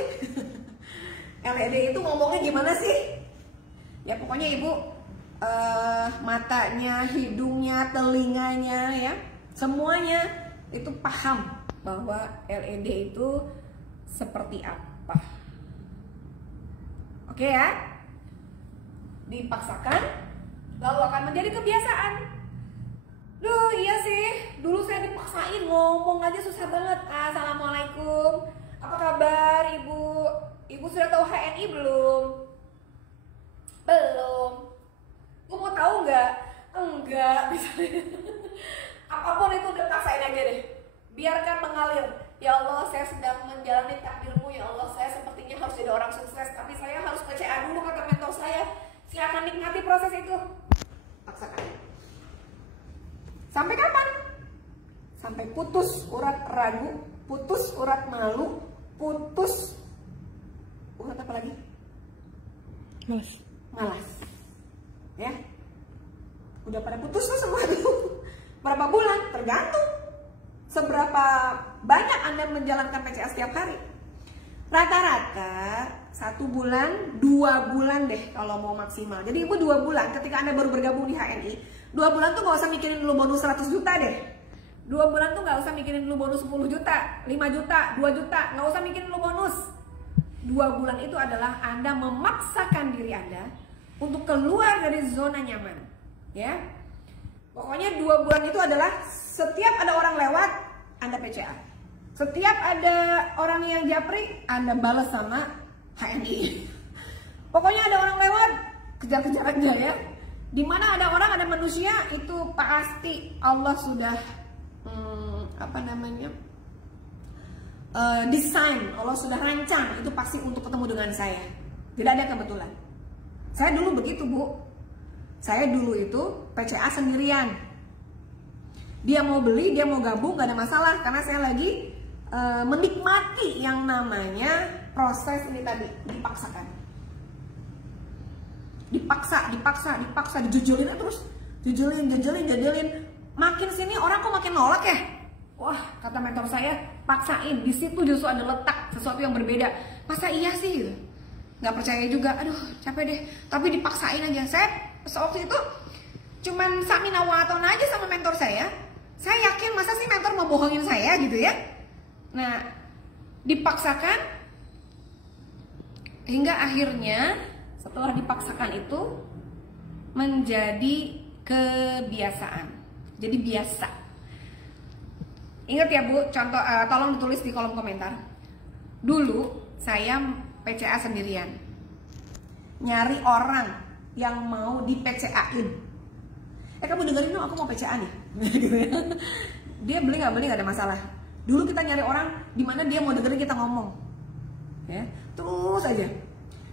LED itu ngomongnya gimana sih? Ya pokoknya Ibu matanya, hidungnya, telinganya ya, semuanya itu paham bahwa LED itu seperti apa. Oke ya, dipaksakan lalu akan menjadi kebiasaan. Duh iya sih, dulu saya dipaksain ngomong aja susah banget. Assalamualaikum, apa kabar Ibu? Ibu sudah tahu HNI belum? Belum. Gue mau tahu nggak? Enggak. Apapun itu udah paksain aja deh, biarkan mengalir. Ya Allah, saya sedang menjalani takdirmu. Ya Allah, saya sepertinya harus jadi orang sukses, tapi saya harus PCA dulu kata mentor saya. Silakan nikmati proses itu. Paksakan. Sampai kapan? Sampai putus urat ragu, putus urat malu, putus urat apa lagi? Malas. Ya. Udah pada putus tuh semua itu. Berapa bulan? Tergantung seberapa banyak Anda menjalankan PCA setiap hari. Rata-rata 1 bulan, 2 bulan deh kalau mau maksimal. Jadi Ibu 2 bulan ketika Anda baru bergabung di HNI, 2 bulan tuh gak usah mikirin dulu bonus 100 juta deh. 2 bulan tuh gak usah mikirin dulu bonus 10 juta, 5 juta, 2 juta, gak usah mikirin dulu bonus. 2 bulan itu adalah Anda memaksakan diri Anda untuk keluar dari zona nyaman. Ya. Pokoknya 2 bulan itu adalah setiap ada orang lewat, Anda PCA. Setiap ada orang yang japri, Anda balas sama HNI. Pokoknya ada orang lewat, kejar-kejar aja ya. Dimana ada orang, ada manusia, itu pasti Allah sudah desain, Allah sudah rancang, itu pasti untuk ketemu dengan saya. Tidak ada kebetulan. Saya dulu begitu Bu. Saya dulu itu PCA sendirian. Dia mau beli, dia mau gabung, gak ada masalah. Karena saya lagi menikmati yang namanya proses ini tadi, dipaksakan. Dipaksa, dijujulin terus. Jujulin. Makin sini orang kok makin nolak ya? Wah, kata mentor saya, paksain. Di situ justru ada letak sesuatu yang berbeda. Masa iya sih? Gak percaya juga. Aduh, capek deh. Tapi dipaksain aja. Saya Sewaktu itu cuman samina wa atona aja sama mentor saya. Saya yakin masa sih mentor mau bohongin saya gitu ya. Nah, dipaksakan hingga akhirnya setelah dipaksakan itu menjadi kebiasaan. Jadi biasa. Ingat ya Bu, contoh tolong ditulis di kolom komentar. Dulu saya PCA sendirian. Nyari orang yang mau di PCA-in. Kamu dengerin dong, aku mau PCA nih. Dia beli nggak ada masalah. Dulu kita nyari orang di mana dia mau dengerin kita ngomong. Ya, terus aja.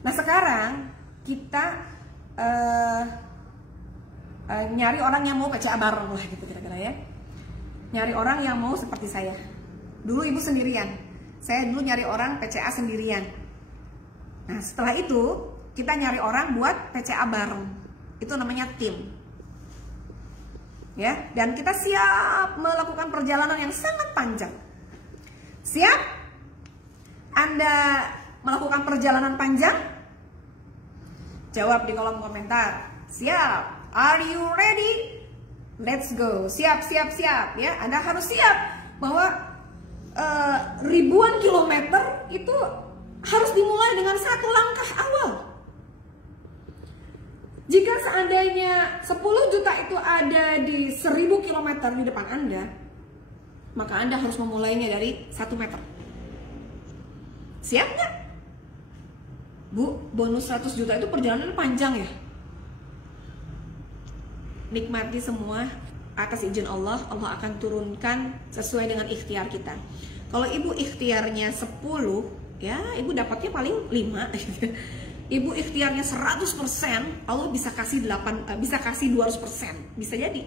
Nah, sekarang kita nyari orang yang mau PCA bareng lah gitu kira-kira ya. Nyari orang yang mau seperti saya. Dulu ibu sendirian. Saya dulu nyari orang PCA sendirian. Nah, setelah itu kita nyari orang buat PCA bareng. Itu namanya tim. Ya, dan kita siap melakukan perjalanan yang sangat panjang. Siap? Anda melakukan perjalanan panjang? Jawab di kolom komentar. Siap. Are you ready? Let's go. Siap, siap, siap ya. Anda harus siap bahwa ribuan kilometer itu harus dimulai dengan satu langkah awal. Jika seandainya 10 juta itu ada di 1000 kilometer di depan Anda, maka Anda harus memulainya dari 1 meter. Siap nggak? Bu, bonus 100 juta itu perjalanan panjang ya. Nikmati semua atas izin Allah, Allah akan turunkan sesuai dengan ikhtiar kita. Kalau ibu ikhtiarnya 10, ya ibu dapatnya paling 5. Ibu ikhtiarnya 100%, Allah bisa kasih 200%, bisa jadi.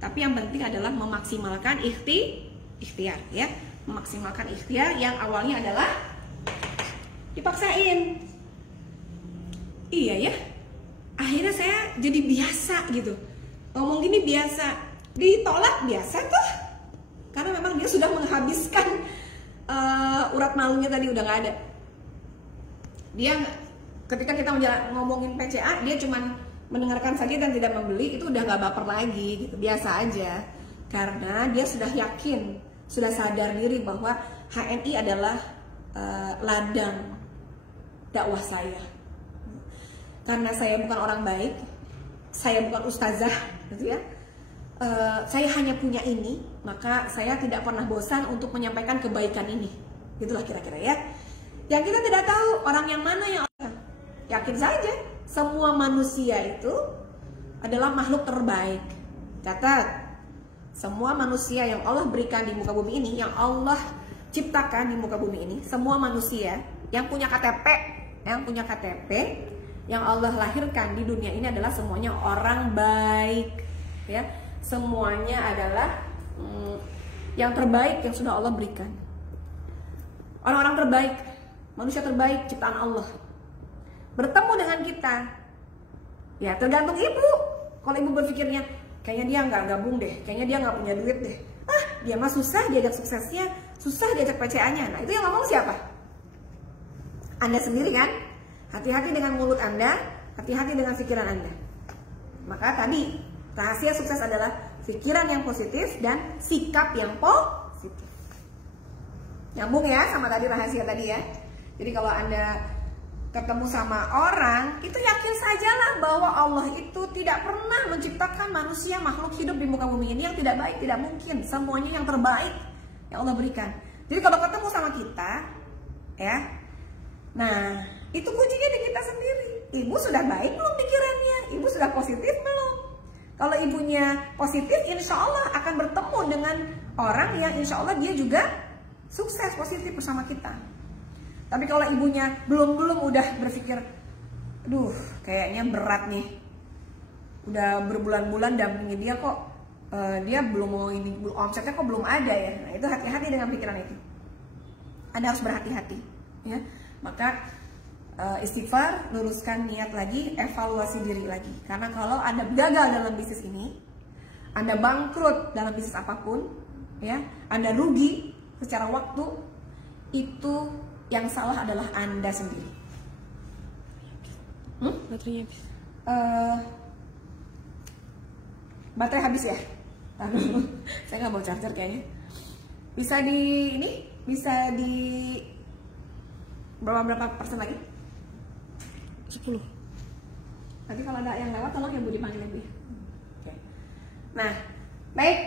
Tapi yang penting adalah memaksimalkan ikhtiar ya. Memaksimalkan ikhtiar yang awalnya adalah dipaksain. Iya ya. Akhirnya saya jadi biasa gitu. Ngomong gini biasa, ditolak biasa tuh. Karena memang dia sudah menghabiskan urat malunya tadi udah nggak ada. Dia ketika kita ngomongin PCA, dia cuman mendengarkan saja dan tidak membeli, itu udah nggak baper lagi gitu, biasa aja. Karena dia sudah yakin, sudah sadar diri bahwa HNI adalah ladang dakwah saya. Karena saya bukan orang baik, saya bukan ustazah gitu ya. Saya hanya punya ini, maka saya tidak pernah bosan untuk menyampaikan kebaikan ini. Gitulah kira-kira ya. Yang kita tidak tahu orang yang mana yang yakin saja semua manusia itu adalah makhluk terbaik. Catat, semua manusia yang Allah berikan di muka bumi ini, yang Allah ciptakan di muka bumi ini, semua manusia yang punya KTP, yang Allah lahirkan di dunia ini adalah semuanya orang baik, ya. Semuanya adalah yang terbaik yang sudah Allah berikan. Orang-orang terbaik, manusia terbaik ciptaan Allah. Bertemu dengan kita, ya tergantung ibu. Kalau ibu berpikirnya kayaknya dia nggak gabung deh, kayaknya dia nggak punya duit deh, dia mah susah diajak suksesnya, susah diajak PCA-nya. Nah itu yang ngomong siapa? Anda sendiri kan? Hati-hati dengan mulut Anda, hati-hati dengan pikiran Anda. Maka tadi rahasia sukses adalah pikiran yang positif dan sikap yang positif. Nyambung ya sama tadi rahasia tadi ya. Jadi kalau Anda ketemu sama orang, itu yakin sajalah bahwa Allah itu tidak pernah menciptakan manusia, makhluk hidup di muka bumi ini yang tidak baik, tidak mungkin. Semuanya yang terbaik yang Allah berikan. Jadi kalau ketemu sama kita, ya, nah itu kuncinya di kita sendiri. Ibu sudah baik belum pikirannya? Ibu sudah positif belum? Kalau ibunya positif, insya Allah akan bertemu dengan orang yang insya Allah dia juga sukses positif bersama kita. Tapi kalau ibunya belum udah berpikir, aduh kayaknya berat nih, udah berbulan-bulan dampingi dia kok dia belum mau ini, omsetnya kok belum ada ya. Nah itu hati-hati dengan pikiran itu. Anda harus berhati-hati ya. Maka istighfar, luruskan niat lagi, evaluasi diri lagi. Karena kalau Anda gagal dalam bisnis ini, Anda bangkrut dalam bisnis apapun, ya, Anda rugi secara waktu, itu yang salah adalah Anda sendiri. Baterainya habis. Baterai habis ya? Saya nggak mau charger kayaknya. Bisa di ini? Bisa di berapa persen lagi? 10. Nanti kalau ada yang lewat tolong ya Bu dipanggil Bu. Oke. Nah, baik.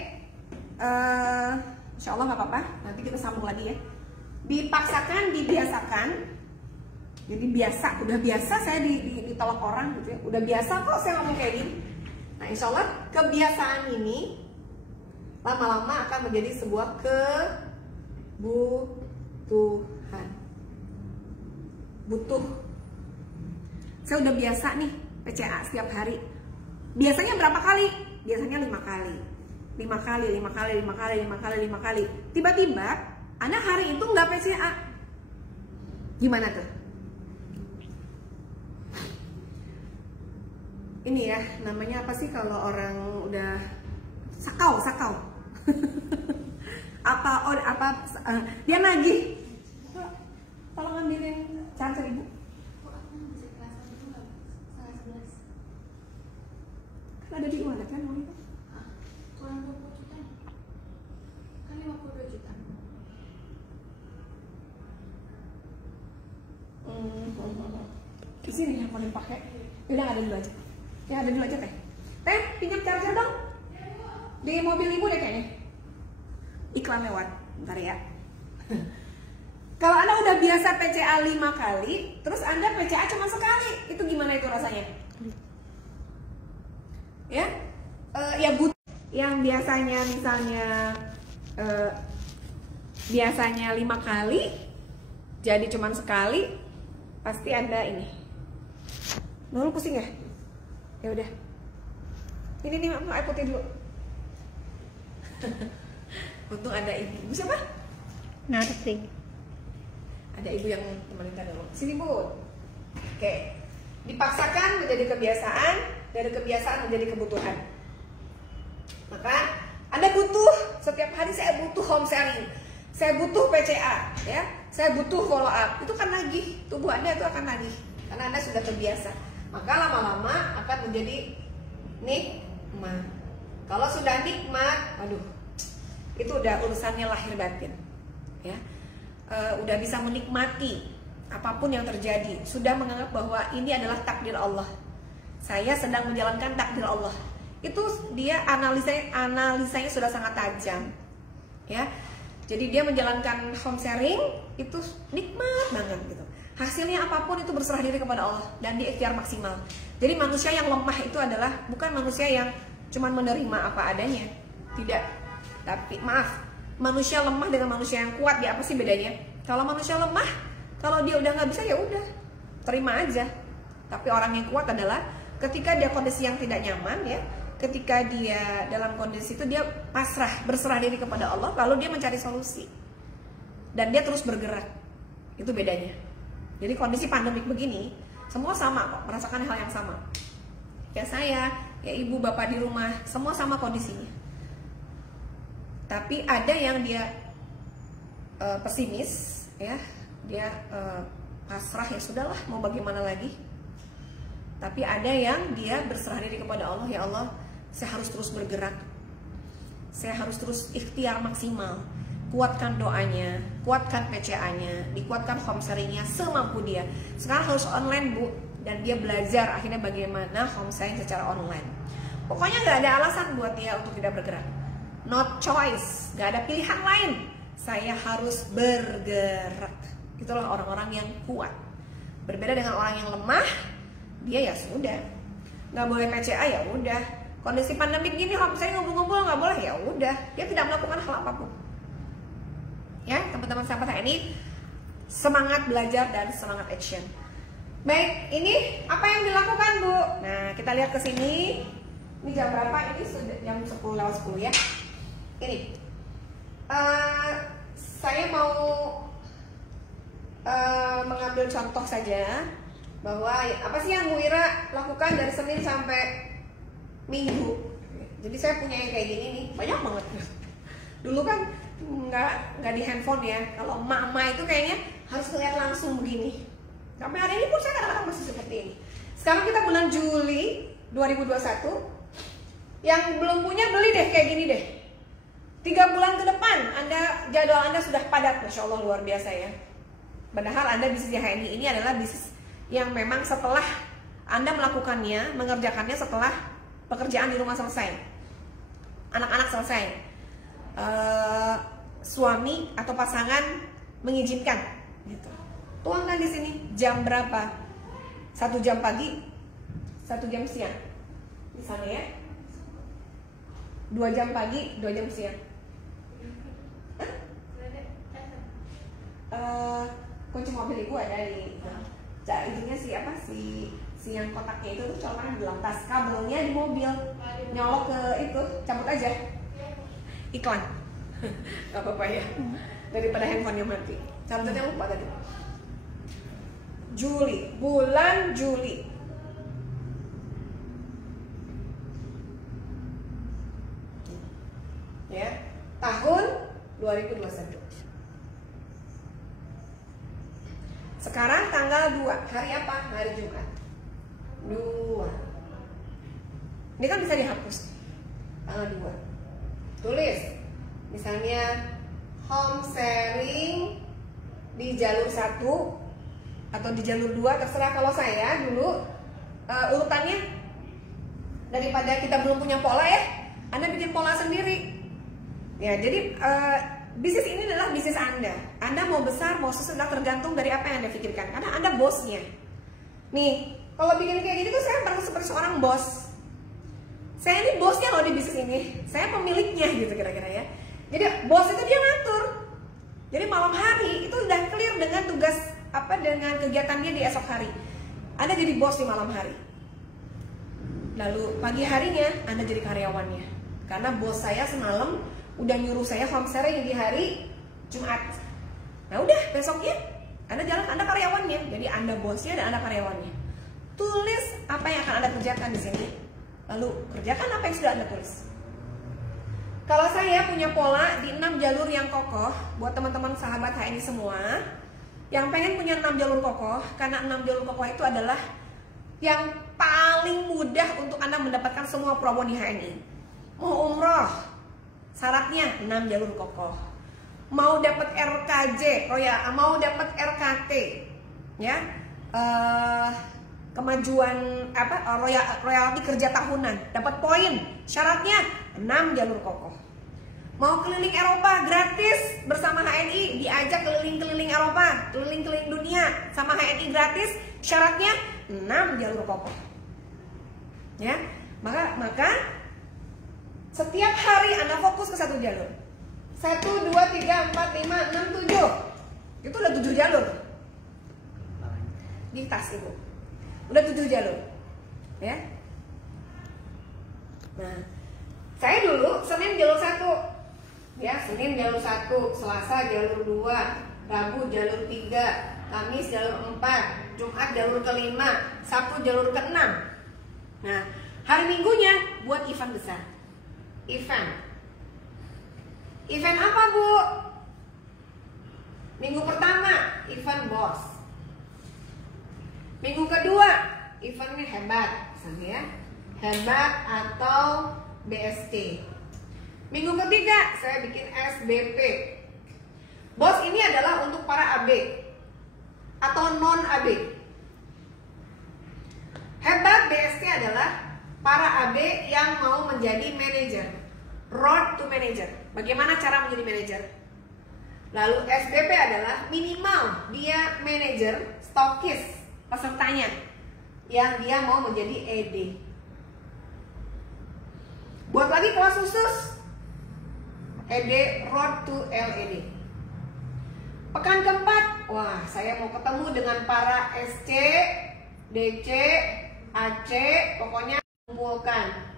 Insya Allah nggak apa-apa. Nanti kita sambung lagi ya. Dipaksakan, dibiasakan. Jadi udah biasa saya ditolak orang gitu ya. Udah biasa kok saya ngomong kayak gini. Nah, insya Allah kebiasaan ini lama-lama akan menjadi sebuah kebutuhan. Butuh. Saya udah biasa nih PCA setiap hari. Biasanya berapa kali? Biasanya 5 kali. 5 kali, 5 kali, 5 kali, 5 kali, 5 kali. Tiba-tiba Anda hari itu nggak PCA. Gimana tuh? Ini ya, namanya apa sih kalau orang udah sakau. Dia nagih. Tolong ambilin charger Ibu. Kan ada di mana kan uang itu? Kurang 20 juta. Kan 52 juta. Di sini yang mau dipakai. Udah nggak ada dulu aja. Ya ada dulu aja teh. Teh, pinjam charger dong. Di mobil Ibu deh kayaknya. Iklan lewat. Bentar ya. Kalau Anda udah biasa PCA 5 kali, terus Anda PCA cuma sekali, itu gimana itu rasanya? Ya, ya yang biasanya misalnya biasanya 5 kali, jadi cuma sekali, pasti Anda ini. Lu pusing ya? Ya udah. Ini nih mau air putih dulu. Untung ada ibu. Ibu siapa? Narti. Ada ibu yang temenin dulu. Sini Bu. Oke. Dipaksakan menjadi kebiasaan, dari kebiasaan menjadi kebutuhan. Maka Anda butuh, setiap hari saya butuh home sharing, saya butuh PCA, ya, saya butuh follow up. Itu kan nagih, tubuh Anda itu akan nagih karena Anda sudah terbiasa. Maka lama-lama akan menjadi nikmat. Kalau sudah nikmat, aduh, itu udah urusannya lahir batin, ya. Udah bisa menikmati apapun yang terjadi, sudah menganggap bahwa ini adalah takdir Allah. Saya sedang menjalankan takdir Allah. Itu dia analisanya sudah sangat tajam, ya. Jadi dia menjalankan home sharing itu nikmat banget gitu. Hasilnya apapun itu berserah diri kepada Allah dan dia ikhtiar maksimal. Jadi manusia yang lemah itu adalah bukan manusia yang cuman menerima apa adanya, tidak. Tapi maaf, manusia lemah dengan manusia yang kuat, ya apa sih bedanya? Kalau manusia lemah, kalau dia udah nggak bisa ya udah terima aja. Tapi orang yang kuat adalah ketika dia kondisi yang tidak nyaman, ya, ketika dia dalam kondisi itu dia pasrah, berserah diri kepada Allah, lalu dia mencari solusi dan dia terus bergerak. Itu bedanya. Jadi kondisi pandemik begini, semua sama kok, merasakan hal yang sama. Ya saya, ya ibu bapak di rumah, semua sama kondisinya. Tapi ada yang dia pesimis, ya, dia pasrah, ya sudahlah, mau bagaimana lagi. Tapi ada yang dia berserah diri kepada Allah, ya Allah, saya harus terus bergerak, saya harus terus ikhtiar maksimal. Kuatkan doanya, kuatkan PCA-nya, dikuatkan home sharing-nya semampu dia. Sekarang harus online Bu, dan dia belajar akhirnya bagaimana home sharing secara online. Pokoknya nggak ada alasan buat dia untuk tidak bergerak. Not choice, nggak ada pilihan lain. Saya harus bergerak. Itulah orang-orang yang kuat. Berbeda dengan orang yang lemah, dia ya sudah, nggak boleh PCA ya udah. Kondisi pandemik gini, home sharing ngumpul-ngumpul nggak boleh ya udah. Dia tidak melakukan hal apapun. Ya, teman-teman sahabat saya ini semangat belajar dan semangat action. Baik, ini apa yang dilakukan Bu? Nah, kita lihat ke sini. Ini jam berapa? Ini sudah jam 10:10 ya. Ini, saya mau mengambil contoh saja bahwa apa sih yang Bu Ira lakukan dari Senin sampai Minggu. Jadi saya punya yang kayak gini nih, banyak banget. Dulu kan nggak di handphone ya. Kalau emak-emak itu kayaknya harus lihat langsung begini. Sampai hari ini pun saya kadang-kadang masih seperti ini. Sekarang kita bulan Juli 2021. Yang belum punya beli deh kayak gini deh. 3 bulan ke depan jadwal Anda sudah padat, Masya Allah, luar biasa ya. Padahal Anda bisnis di HNI ini adalah bisnis yang memang setelah Anda melakukannya, mengerjakannya setelah pekerjaan di rumah selesai, anak-anak selesai, suami atau pasangan mengizinkan, gitu. Tuangkan di sini jam berapa? 1 jam pagi, 1 jam siang, misalnya ya. 2 jam pagi, 2 jam siang. Kunci mobil ibu ada di intinya si yang kotaknya itu tuh colokan di dalam tas, kabelnya di mobil, nyolok ke itu, cabut aja. Iklan. Gak apa-apa ya, daripada handphonenya mati. Catatnya lupa tadi. Juli, bulan Juli. Ya, tahun 2021. Sekarang tanggal 2, hari apa? Hari Jumat. 2. Ini kan bisa dihapus. Tanggal 2. Tulis. Misalnya home sharing di jalur 1 atau di jalur 2, terserah. Kalau saya dulu urutannya, daripada kita belum punya pola ya, Anda bikin pola sendiri. Ya, jadi bisnis ini adalah bisnis Anda. Anda mau besar, mau sudah tergantung dari apa yang Anda pikirkan. Karena Anda bosnya. Nih, kalau bikin kayak gini tuh saya merasa seperti seorang bos. Saya ini bosnya loh di bisnis ini. Saya pemiliknya gitu kira-kira ya. Jadi bos itu dia ngatur. Jadi malam hari itu udah clear dengan tugas dengan kegiatan dia di esok hari. Anda jadi bos di malam hari. Lalu pagi harinya Anda jadi karyawannya. Karena bos saya semalam udah nyuruh saya home sharing di hari Jumat. Nah udah, besoknya Anda jalan, Anda karyawannya. Jadi Anda bosnya dan Anda karyawannya. Tulis apa yang akan Anda kerjakan di sini. Lalu kerjakan apa yang sudah Anda tulis. Kalau saya punya pola di 6 jalur yang kokoh, buat teman-teman sahabat HNI semua yang pengen punya 6 jalur kokoh, karena 6 jalur kokoh itu adalah yang paling mudah untuk Anda mendapatkan semua promo di HNI. Mau umroh, syaratnya 6 jalur kokoh. Mau dapat RKJ, mau dapat RKT, ya, kemajuan royalti kerja tahunan, dapat poin. Syaratnya 6 jalur kokoh. Mau keliling Eropa gratis bersama HNI, diajak keliling-keliling Eropa, keliling-keliling dunia sama HNI gratis. Syaratnya 6 jalur kokoh. Ya, maka setiap hari Anda fokus ke 1 jalur. 1, 2, 3, 4, 5, 6, 7. Itu udah 7 jalur. Di tas Ibu. Udah 7 jalur. Ya. Nah, saya dulu Senin jalur 1. Ya, Senin jalur 1, Selasa jalur 2, Rabu jalur 3, Kamis jalur 4, Jumat jalur ke-5, Sabtu jalur ke-6. Nah, hari Minggunya buat event besar. Event apa, Bu? Minggu pertama event bos. Minggu kedua eventnya hebat, misalnya ya, hebat atau BST. Minggu ketiga saya bikin SBP. Bos ini adalah untuk para AB atau non AB. Hebat BST adalah para AB yang mau menjadi manajer. Road to manager. Bagaimana cara menjadi manajer? Lalu SBP adalah minimal dia manajer, stokis pesertanya yang dia mau menjadi ED. Buat lagi kelas khusus ED Road to LED. Pekan keempat, wah saya mau ketemu dengan para SC, DC, AC, pokoknya kumpulkan.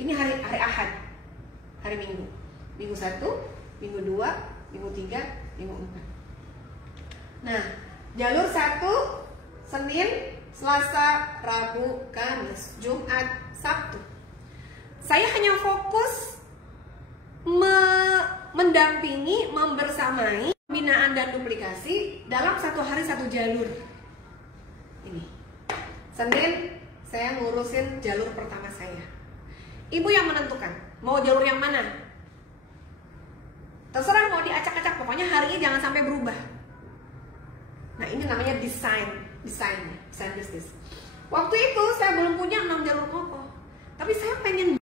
Ini hari Ahad, hari Minggu. Minggu 1, Minggu 2, Minggu 3, Minggu 4. Nah, jalur 1, Senin, Selasa, Rabu, Kamis, Jumat, Sabtu. Saya hanya fokus mendampingi, membersamai pembinaan dan duplikasi dalam 1 hari 1 jalur. Ini Senin, saya ngurusin jalur pertama saya. Ibu yang menentukan mau jalur yang mana. Terserah mau diacak-acak, pokoknya hari ini jangan sampai berubah. Nah, ini namanya desain bisnis. Waktu itu saya belum punya 6 jalur kokoh, tapi saya pengen